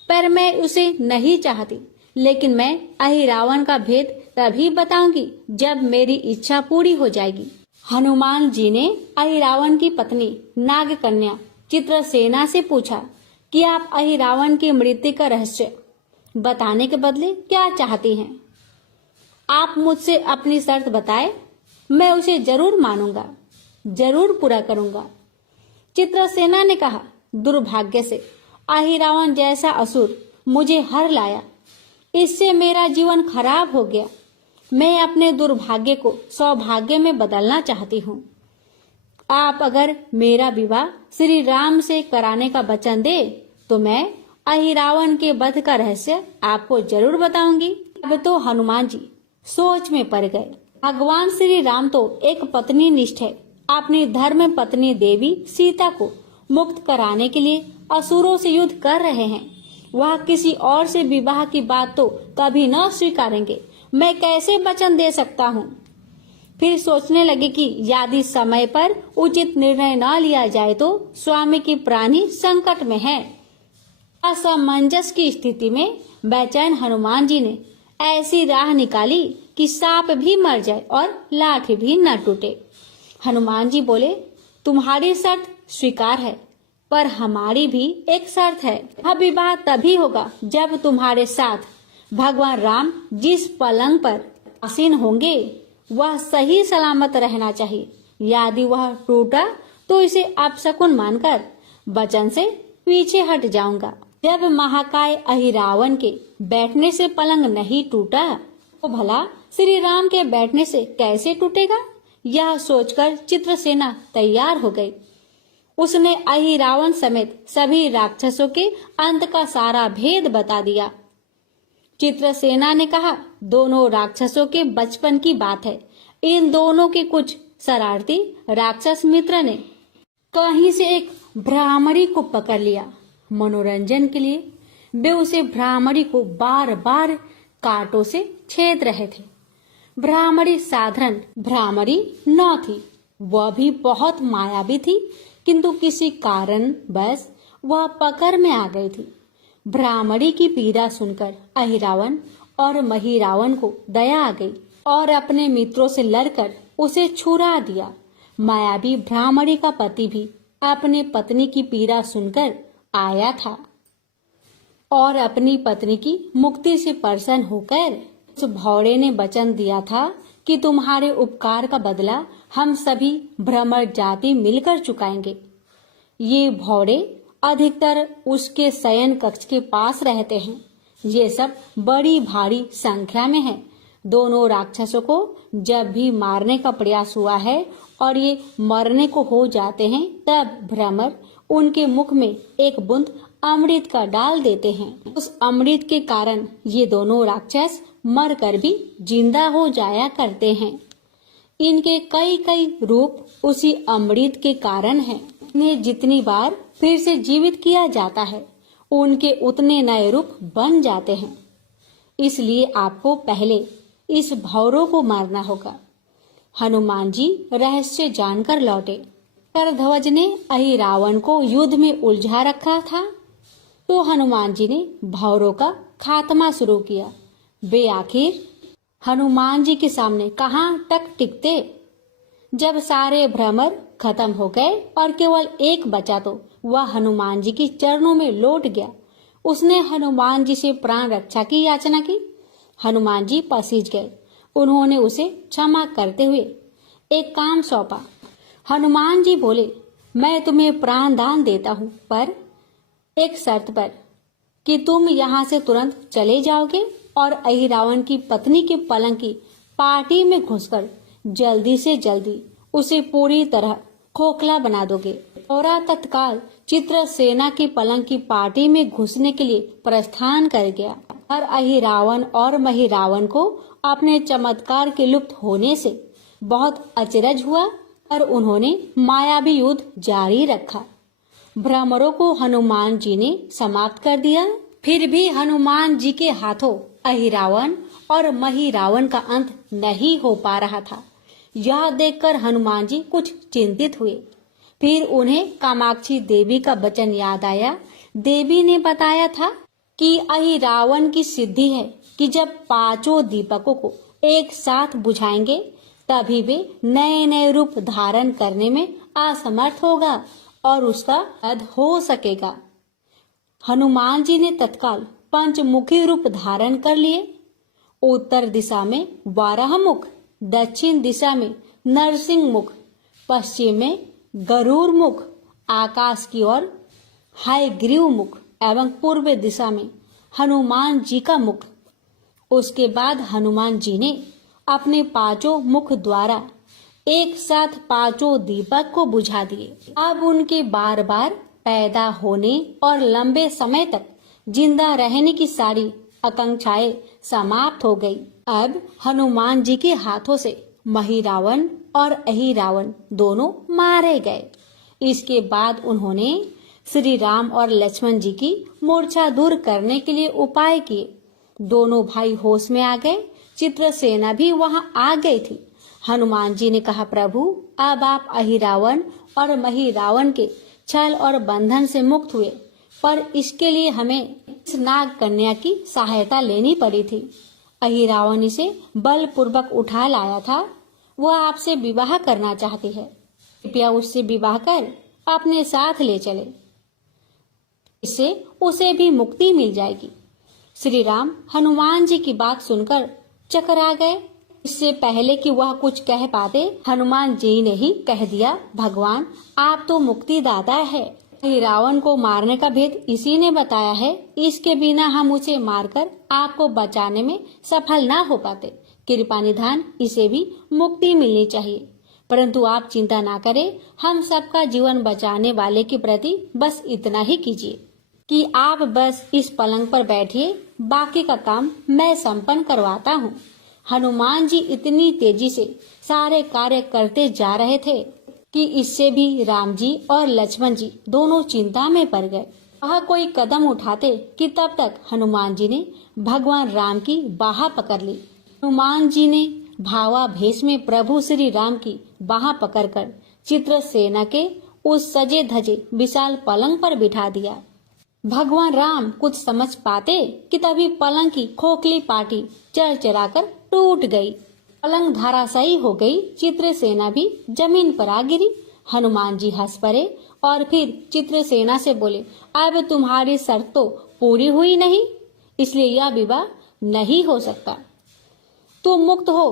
पर मैं उसे नहीं चाहती। लेकिन मैं अहिरावण का भेद तभी बताऊंगी जब मेरी इच्छा पूरी हो जाएगी। हनुमान जी ने अहिरावण की पत्नी नागकन्या चित्रसेना से पूछा कि आप अहिरावण की मृत्यु का रहस्य बताने के बदले क्या चाहती हैं? आप मुझसे अपनी शर्त बताए, मैं उसे जरूर मानूंगा, जरूर पूरा करूंगा। चित्रसेना ने कहा, दुर्भाग्य से अहिरावण जैसा असुर मुझे हर लाया, इससे मेरा जीवन खराब हो गया। मैं अपने दुर्भाग्य को सौभाग्य में बदलना चाहती हूँ। आप अगर मेरा विवाह श्री राम से कराने का वचन दे तो मैं अहिरावण के वध का रहस्य आपको जरूर बताऊंगी। अब तो हनुमान जी सोच में पड़ गए। भगवान श्री राम तो एक पत्नी निष्ठ है, अपनी धर्म पत्नी देवी सीता को मुक्त कराने के लिए असुरों से युद्ध कर रहे हैं। वह किसी और से विवाह की बात तो कभी न स्वीकारेंगे। मैं कैसे वचन दे सकता हूँ? फिर सोचने लगे कि यदि समय पर उचित निर्णय न लिया जाए तो स्वामी की प्राणी संकट में है। असमंजस की स्थिति में बेचैन हनुमान जी ने ऐसी राह निकाली कि सांप भी मर जाए और लाठी भी न टूटे। हनुमान जी बोले, तुम्हारी शर्त स्वीकार है, पर हमारी भी एक शर्त है। यह विवाह तभी होगा जब तुम्हारे साथ भगवान राम जिस पलंग पर आसीन होंगे वह सही सलामत रहना चाहिए। यदि वह टूटा तो इसे अपशकुन मानकर वचन से पीछे हट जाऊंगा। जब महाकाय अहिरावण के बैठने से पलंग नहीं टूटा तो भला श्री राम के बैठने से कैसे टूटेगा? यह सोचकर चित्रसेना तैयार हो गई। उसने अहिरावण समेत सभी राक्षसों के अंत का सारा भेद बता दिया। चित्रसेना ने कहा, दोनों राक्षसों के बचपन की बात है। इन दोनों के कुछ शरारती राक्षस मित्र ने कहीं से एक भ्रामरी को पकड़ लिया। मनोरंजन के लिए वे उसे भ्रामरी को बार बार कांटों से छेद रहे थे। भ्रामरी साधारण भ्रामरी न थी, वह भी बहुत मायावी थी, किंतु किसी कारण बस वह पकड़ में आ गई थी। भ्रामरी की पीड़ा सुनकर अहिरावण और महिरावण को दया आ गई और अपने मित्रों से लड़कर उसे छुड़ा दिया। मायावी भ्रामरी का पति भी अपने पत्नी की पीड़ा सुनकर आया था और अपनी पत्नी की मुक्ति से प्रसन्न होकर उस भौरे ने वचन दिया था कि तुम्हारे उपकार का बदला हम सभी भ्रमर जाति मिलकर चुकाएंगे। ये भौरे अधिकतर उसके शयन कक्ष के पास रहते हैं। ये सब बड़ी भारी संख्या में हैं। दोनों राक्षसों को जब भी मारने का प्रयास हुआ है और ये मरने को हो जाते हैं, तब भ्रमर उनके मुख में एक बूंद अमृत का डाल देते हैं। उस अमृत के कारण ये दोनों राक्षस मरकर भी जिंदा हो जाया करते हैं। इनके कई कई रूप उसी अमृत के कारण हैं। इन्हें जितनी बार फिर से जीवित किया जाता है, उनके उतने नए रूप बन जाते हैं। इसलिए आपको पहले इस भौरों को मारना होगा। हनुमान जी रहस्य जानकर लौटे। करध्वज ने अहिरावण को युद्ध में उलझा रखा था, तो हनुमान जी ने भौरों का खात्मा शुरू किया। वे आखिर हनुमान जी के सामने कहाँ तक टिकते। जब सारे भ्रमर खत्म हो गए और केवल एक बचा तो वह हनुमान जी के चरणों में लौट गया। उसने हनुमान जी से प्राण रक्षा की याचना की। हनुमान जी पसीज गए। उन्होंने उसे क्षमा करते हुए एक काम सौंपा। हनुमान जी बोले, मैं तुम्हें प्राण दान देता हूँ, पर एक शर्त पर कि तुम यहाँ से तुरंत चले जाओगे और अहिरावण की पत्नी के पलंग की पार्टी में घुसकर जल्दी से जल्दी उसे पूरी तरह खोखला बना दोगे। और तत्काल चित्रसेना की पलंग की पार्टी में घुसने के लिए प्रस्थान कर गया और अहिरावण और महिरावण को अपने चमत्कार के लुप्त होने से बहुत अचरज हुआ और उन्होंने मायावी युद्ध जारी रखा। भ्रमरों को हनुमान जी ने समाप्त कर दिया। फिर भी हनुमान जी के हाथों अहिरावण और महिरावण का अंत नहीं हो पा रहा था। यह देखकर हनुमान जी कुछ चिंतित हुए। फिर उन्हें कामाक्षी देवी का वचन याद आया। देवी ने बताया था कि अहिरावण की सिद्धि है कि जब पांचों दीपकों को एक साथ बुझाएंगे तभी वे नए नए रूप धारण करने में असमर्थ होगा और उसका वध हो सकेगा। हनुमान जी ने तत्काल पंचमुखी रूप धारण कर लिए। उत्तर दिशा में वाराह मुख, दक्षिण दिशा में नरसिंह मुख, पश्चिम में गरुड़ मुख, आकाश की ओर हयग्रीव मुख एवं पूर्व दिशा में हनुमान जी का मुख। उसके बाद हनुमान जी ने अपने पांचों मुख द्वारा एक साथ पांचों दीपक को बुझा दिए। अब उनके बार बार पैदा होने और लंबे समय तक जिंदा रहने की सारी आकांक्षाएं समाप्त हो गई। अब हनुमान जी के हाथों से महिरावण और अहिरावण दोनों मारे गए। इसके बाद उन्होंने श्री राम और लक्ष्मण जी की मूर्छा दूर करने के लिए उपाय किए। दोनों भाई होश में आ गए। चित्रसेना भी वहां आ गई थी। हनुमान जी ने कहा, प्रभु अब आप अहिरावण और महिरावण के छल और बंधन से मुक्त हुए, पर इसके लिए हमें इस नाग कन्या की सहायता लेनी पड़ी थी। अहिरावण इसे बलपूर्वक उठा लाया था। वह आपसे विवाह करना चाहती है। कृपया उससे विवाह कर अपने साथ ले चले, इससे उसे भी मुक्ति मिल जाएगी। श्री राम हनुमान जी की बात सुनकर चकरा गए। इससे पहले कि वह कुछ कह पाते, हनुमान जी ने ही कह दिया, भगवान आप तो मुक्तिदाता है। रावण को मारने का भेद इसी ने बताया है। इसके बिना हम उसे मारकर आपको बचाने में सफल ना हो पाते। कृपा निधान इसे भी मुक्ति मिलनी चाहिए। परंतु आप चिंता ना करें, हम सबका जीवन बचाने वाले के प्रति बस इतना ही कीजिए कि आप बस इस पलंग पर बैठिए, बाकी का काम मैं संपन्न करवाता हूँ। हनुमान जी इतनी तेजी से सारे कार्य करते जा रहे थे कि इससे भी राम जी और लक्ष्मण जी दोनों चिंता में पड़ गए। वह कोई कदम उठाते कि तब तक हनुमान जी ने भगवान राम की बाह पकड़ ली। हनुमान जी ने भावावेश में प्रभु श्री राम की बाह पकड़कर चित्रसेना के उस सजे धजे विशाल पलंग पर बिठा दिया। भगवान राम कुछ समझ पाते कि तभी पलंग की खोखली पाटी चरचराकर टूट गई। पलंग धराशायी हो गई। चित्रसेना भी जमीन पर आ गिरी। हनुमान जी हंस पड़े और फिर चित्रसेना से बोले, अब तुम्हारी शर्त तो पूरी हुई नहीं, इसलिए यह विवाह नहीं हो सकता। तुम मुक्त हो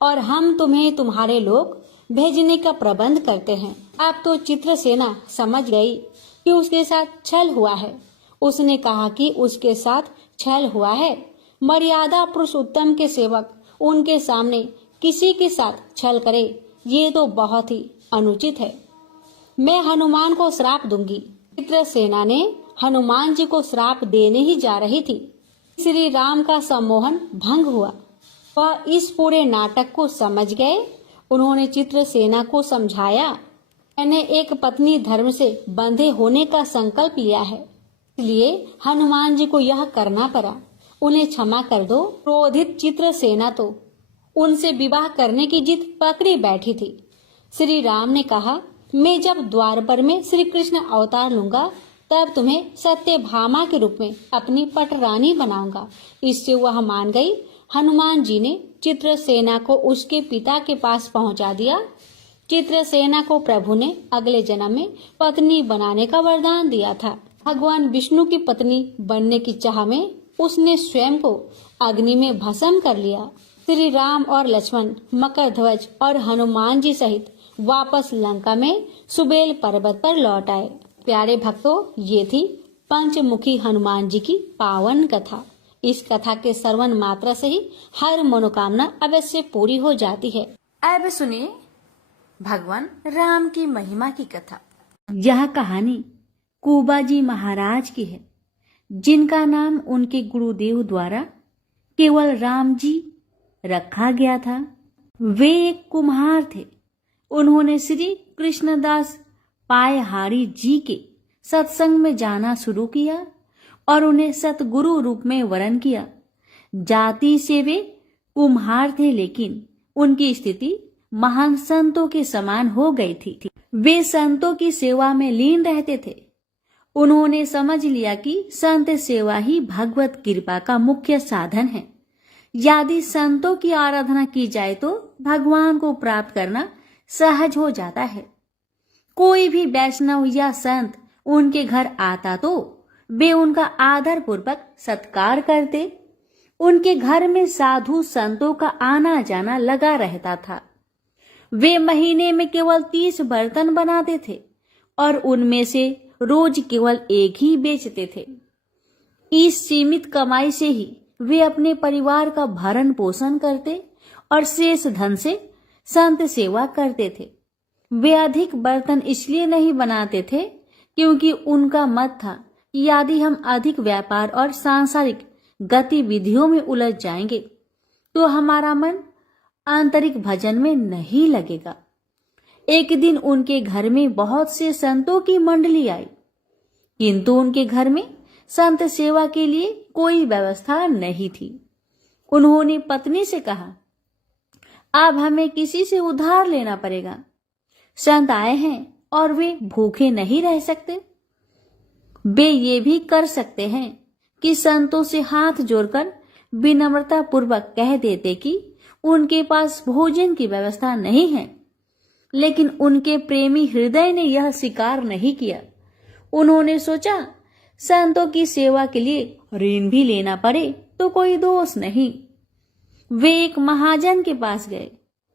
और हम तुम्हें तुम्हारे लोग भेजने का प्रबंध करते हैं। अब तो चित्रसेना समझ गई कि उसके साथ छल हुआ है। उसने कहा कि उसके साथ छल हुआ है। मर्यादा पुरुषोत्तम के सेवक उनके सामने किसी के साथ छल करे, ये तो बहुत ही अनुचित है। मैं हनुमान को श्राप दूंगी। चित्रसेना ने हनुमान जी को श्राप देने ही जा रही थी। श्री राम का सम्मोहन भंग हुआ। वह इस पूरे नाटक को समझ गए। उन्होंने चित्रसेना को समझाया, मैंने एक पत्नी धर्म से बंधे होने का संकल्प लिया है, इसलिए हनुमान जी को यह करना पड़ा। उन्हें क्षमा कर दो। क्रोधित चित्रसेना तो उनसे विवाह करने की जिद पकड़ी बैठी थी। श्री राम ने कहा, मैं जब द्वारपर में श्री कृष्ण अवतार लूंगा तब तुम्हें सत्यभामा के रूप में अपनी पटरानी बनाऊंगा। इससे वह मान गई। हनुमान जी ने चित्रसेना को उसके पिता के पास पहुंचा दिया। चित्रसेना को प्रभु ने अगले जन्म में पत्नी बनाने का वरदान दिया था। भगवान विष्णु की पत्नी बनने की चाह में उसने स्वयं को अग्नि में भस्म कर लिया। श्री राम और लक्ष्मण मकर ध्वज और हनुमान जी सहित वापस लंका में सुबेल पर्वत पर लौट आए। प्यारे भक्तों, ये थी पंचमुखी हनुमान जी की पावन कथा। इस कथा के श्रवण मात्रा से ही हर मनोकामना अवश्य पूरी हो जाती है। अब सुनिए भगवान राम की महिमा की कथा। यह कहानी कुबाजी महाराज की है, जिनका नाम उनके गुरुदेव द्वारा केवल राम जी रखा गया था। वे एक कुम्हार थे। उन्होंने श्री कृष्णदास पायहारी जी के सत्संग में जाना शुरू किया और उन्हें सतगुरु रूप में वरण किया। जाति से वे कुम्हार थे, लेकिन उनकी स्थिति महान संतों के समान हो गई थी। वे संतों की सेवा में लीन रहते थे। उन्होंने समझ लिया कि संत सेवा ही भगवत कृपा का मुख्य साधन है। यदि संतों की आराधना की जाए तो भगवान को प्राप्त करना सहज हो जाता है। कोई भी वैष्णव या संत उनके घर आता तो वे उनका आदर पूर्वक सत्कार करते। उनके घर में साधु संतों का आना जाना लगा रहता था। वे महीने में केवल 30 बर्तन बनाते थे और उनमें से रोज केवल एक ही बेचते थे। इस सीमित कमाई से ही वे अपने परिवार का भरण पोषण करते और शेष धन से संत सेवा करते थे। वे अधिक बर्तन इसलिए नहीं बनाते थे क्योंकि उनका मत था कि यदि हम अधिक व्यापार और सांसारिक गतिविधियों में उलझ जाएंगे तो हमारा मन आंतरिक भजन में नहीं लगेगा। एक दिन उनके घर में बहुत से संतों की मंडली आई, किंतु उनके घर में संत सेवा के लिए कोई व्यवस्था नहीं थी। उन्होंने पत्नी से कहा, अब हमें किसी से उधार लेना पड़ेगा। संत आए हैं और वे भूखे नहीं रह सकते। वे ये भी कर सकते हैं कि संतों से हाथ जोड़कर विनम्रता पूर्वक कह देते कि उनके पास भोजन की व्यवस्था नहीं है, लेकिन उनके प्रेमी हृदय ने यह स्वीकार नहीं किया। उन्होंने सोचा संतों की सेवा के लिए ऋण भी लेना पड़े तो कोई दोष नहीं। वे एक महाजन के पास गए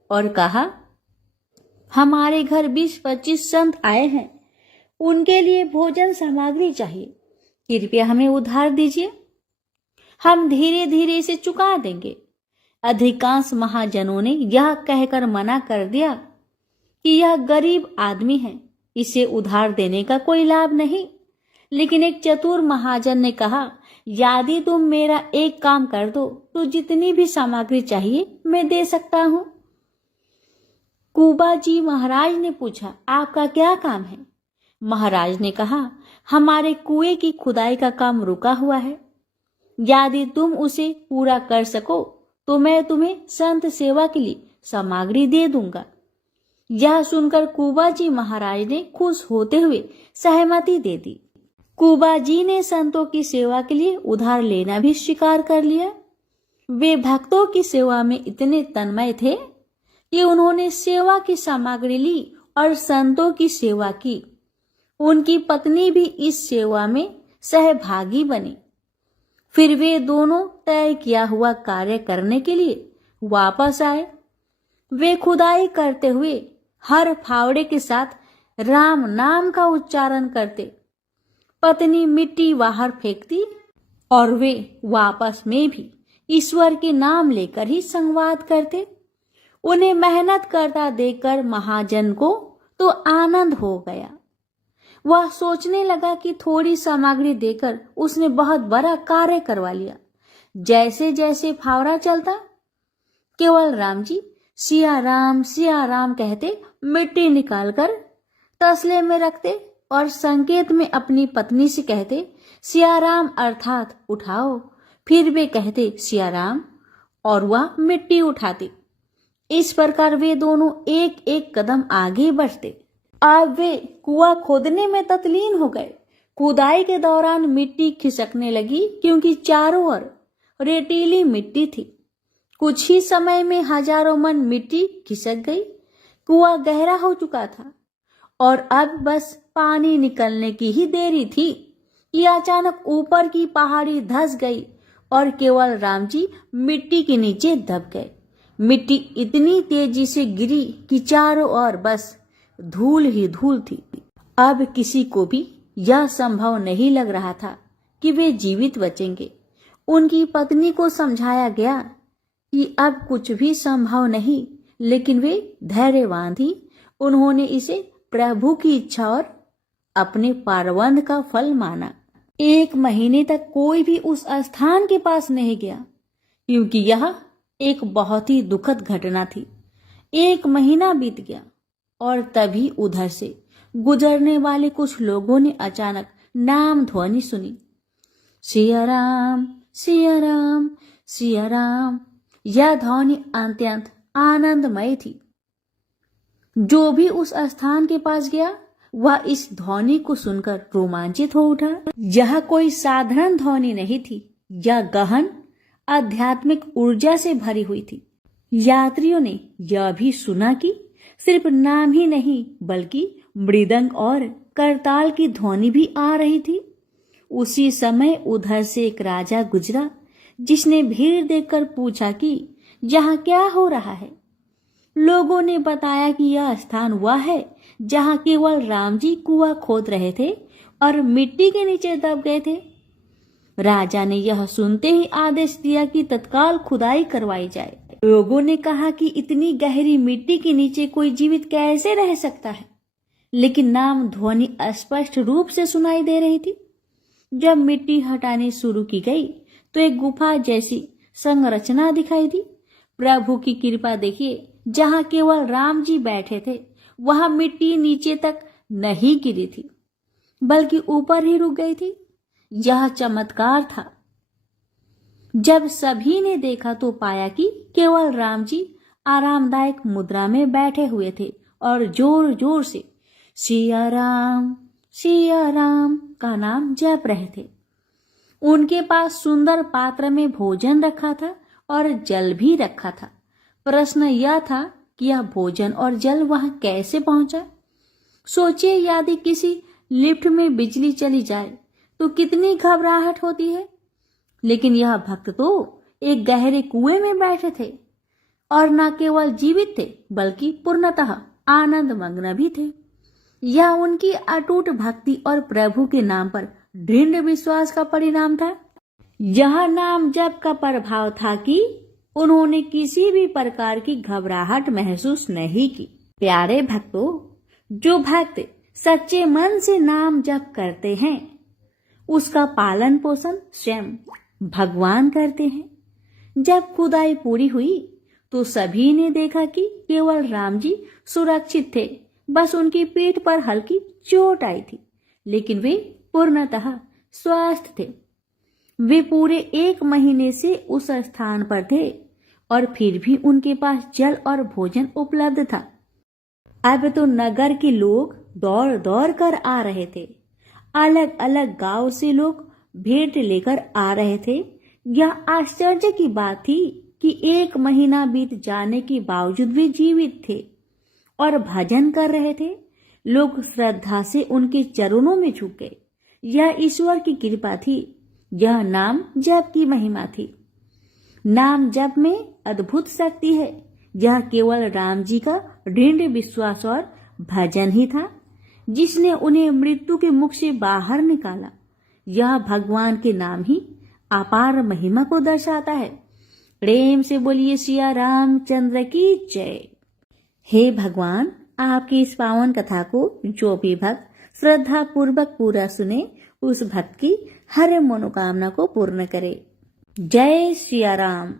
और कहा, हमारे घर 20-25 संत आए हैं, उनके लिए भोजन सामग्री चाहिए, कृपया हमें उधार दीजिए, हम धीरे धीरे इसे चुका देंगे। अधिकांश महाजनों ने यह कहकर मना कर दिया कि यह गरीब आदमी है, इसे उधार देने का कोई लाभ नहीं। लेकिन एक चतुर महाजन ने कहा, यदि तुम मेरा एक काम कर दो तो जितनी भी सामग्री चाहिए मैं दे सकता हूं। कुबा जी महाराज ने पूछा, आपका क्या काम है? महाराज ने कहा, हमारे कुएं की खुदाई का काम रुका हुआ है, यदि तुम उसे पूरा कर सको तो मैं तुम्हें संत सेवा के लिए सामग्री दे दूंगा। यह सुनकर कुबा जी महाराज ने खुश होते हुए सहमति दे दी। कुबा जी ने संतों की सेवा के लिए उधार लेना भी स्वीकार कर लिया। वे भक्तों की सेवा में इतने तन्मय थे कि उन्होंने सेवा की सामग्री ली और संतों की सेवा की। उनकी पत्नी भी इस सेवा में सहभागी बनी। फिर वे दोनों तय किया हुआ कार्य करने के लिए वापस आए। वे खुदाई करते हुए हर फावड़े के साथ राम नाम का उच्चारण करते। पत्नी मिट्टी बाहर फेंकती और वे वापस में भी ईश्वर के नाम लेकर ही संवाद करते। उन्हें मेहनत करता देखकर महाजन को तो आनंद हो गया। वह सोचने लगा कि थोड़ी सामग्री देकर उसने बहुत बड़ा कार्य करवा लिया। जैसे जैसे फावड़ा चलता, केवल राम जी सिया राम कहते मिट्टी निकालकर तसले में रखते और संकेत में अपनी पत्नी से कहते, सियाराम अर्थात उठाओ। फिर वे कहते सियाराम और वह मिट्टी उठाती। इस प्रकार वे दोनों एक एक कदम आगे बढ़ते। अब वे कुआं खोदने में तत्लीन हो गए। खुदाई के दौरान मिट्टी खिसकने लगी क्योंकि चारों ओर रेतीली मिट्टी थी। कुछ ही समय में हजारों मन मिट्टी खिसक गई। कुआं गहरा हो चुका था और अब बस पानी निकलने की ही देरी थी कि अचानक ऊपर की पहाड़ी धंस गई और केवल राम जी मिट्टी के नीचे दब गए। मिट्टी इतनी तेजी से गिरी कि चारों ओर बस धूल ही धूल थी। अब किसी को भी यह संभव नहीं लग रहा था कि वे जीवित बचेंगे। उनकी पत्नी को समझाया गया कि अब कुछ भी संभव नहीं, लेकिन वे धैर्यवान थी। उन्होंने इसे प्रभु की इच्छा और अपने पारवंद का फल माना। 1 महीने तक कोई भी उस स्थान के पास नहीं गया क्योंकि यह एक बहुत ही दुखद घटना थी। 1 महीना बीत गया और तभी उधर से गुजरने वाले कुछ लोगों ने अचानक नाम ध्वनि सुनी, सिया राम सिया राम सिया राम। यह ध्वनि अत्यंत आनंदमय थी। जो भी उस स्थान के पास गया वह इस ध्वनि को सुनकर रोमांचित हो उठा। यह कोई साधारण ध्वनि नहीं थी, यह गहन आध्यात्मिक ऊर्जा से भरी हुई थी। यात्रियों ने यह भी सुना कि सिर्फ नाम ही नहीं बल्कि मृदंग और करताल की ध्वनि भी आ रही थी। उसी समय उधर से एक राजा गुजरा, जिसने भीड़ देखकर पूछा कि यहाँ क्या हो रहा है। लोगों ने बताया कि यह स्थान वह है जहाँ केवल राम जी कुआं खोद रहे थे और मिट्टी के नीचे दब गए थे। राजा ने यह सुनते ही आदेश दिया कि तत्काल खुदाई करवाई जाए। लोगों ने कहा कि इतनी गहरी मिट्टी के नीचे कोई जीवित कैसे रह सकता है, लेकिन नाम ध्वनि स्पष्ट रूप से सुनाई दे रही थी। जब मिट्टी हटानी शुरू की गई तो एक गुफा जैसी संरचना दिखाई दी। प्रभु की कृपा देखिए, जहाँ केवल राम जी बैठे थे वहां मिट्टी नीचे तक नहीं गिरी थी बल्कि ऊपर ही रुक गई थी। यह चमत्कार था। जब सभी ने देखा तो पाया कि केवल राम जी आरामदायक मुद्रा में बैठे हुए थे और जोर जोर से सिया राम का नाम जप रहे थे। उनके पास सुंदर पात्र में भोजन रखा था और जल भी रखा था। प्रश्न यह था कि यह भोजन और जल वहां कैसे पहुंचा। सोचिए, यदि किसी लिफ्ट में बिजली चली जाए तो कितनी घबराहट होती है, लेकिन यह भक्त तो एक गहरे कुएं में बैठे थे और न केवल जीवित थे बल्कि पूर्णतः आनंद मग्न भी थे। यह उनकी अटूट भक्ति और प्रभु के नाम पर दृढ़ विश्वास का परिणाम था। यह नाम जप का प्रभाव था कि उन्होंने किसी भी प्रकार की घबराहट महसूस नहीं की। प्यारे भक्तों, जो भक्त सच्चे मन से नाम जप करते हैं उसका पालन पोषण स्वयं भगवान करते हैं। जब खुदाई पूरी हुई तो सभी ने देखा कि केवल राम जी सुरक्षित थे। बस उनकी पीठ पर हल्की चोट आई थी, लेकिन वे पूर्णतः स्वस्थ थे। वे पूरे 1 महीने से उस स्थान पर थे और फिर भी उनके पास जल और भोजन उपलब्ध था। अब तो नगर के लोग दौड़ दौड़ कर आ रहे थे। अलग अलग गांव से लोग भेंट लेकर आ रहे थे। यह आश्चर्य की बात थी कि 1 महीना बीत जाने के बावजूद भी जीवित थे और भजन कर रहे थे। लोग श्रद्धा से उनके चरणों में झुक गए। यह ईश्वर की कृपा थी। यह नाम जप की महिमा थी। नाम जप में अद्भुत शक्ति है। यह केवल राम जी का दृढ़ विश्वास और भजन ही था जिसने उन्हें मृत्यु के मुख से बाहर निकाला। यह भगवान के नाम ही अपार महिमा को दर्शाता है। प्रेम से बोलिए सिया रामचंद्र की जय। हे भगवान, आपकी इस पावन कथा को जो भी भक्त श्रद्धा पूर्वक पूरा सुने उस भक्त की हर मनोकामना को पूर्ण करे। जय सिया राम।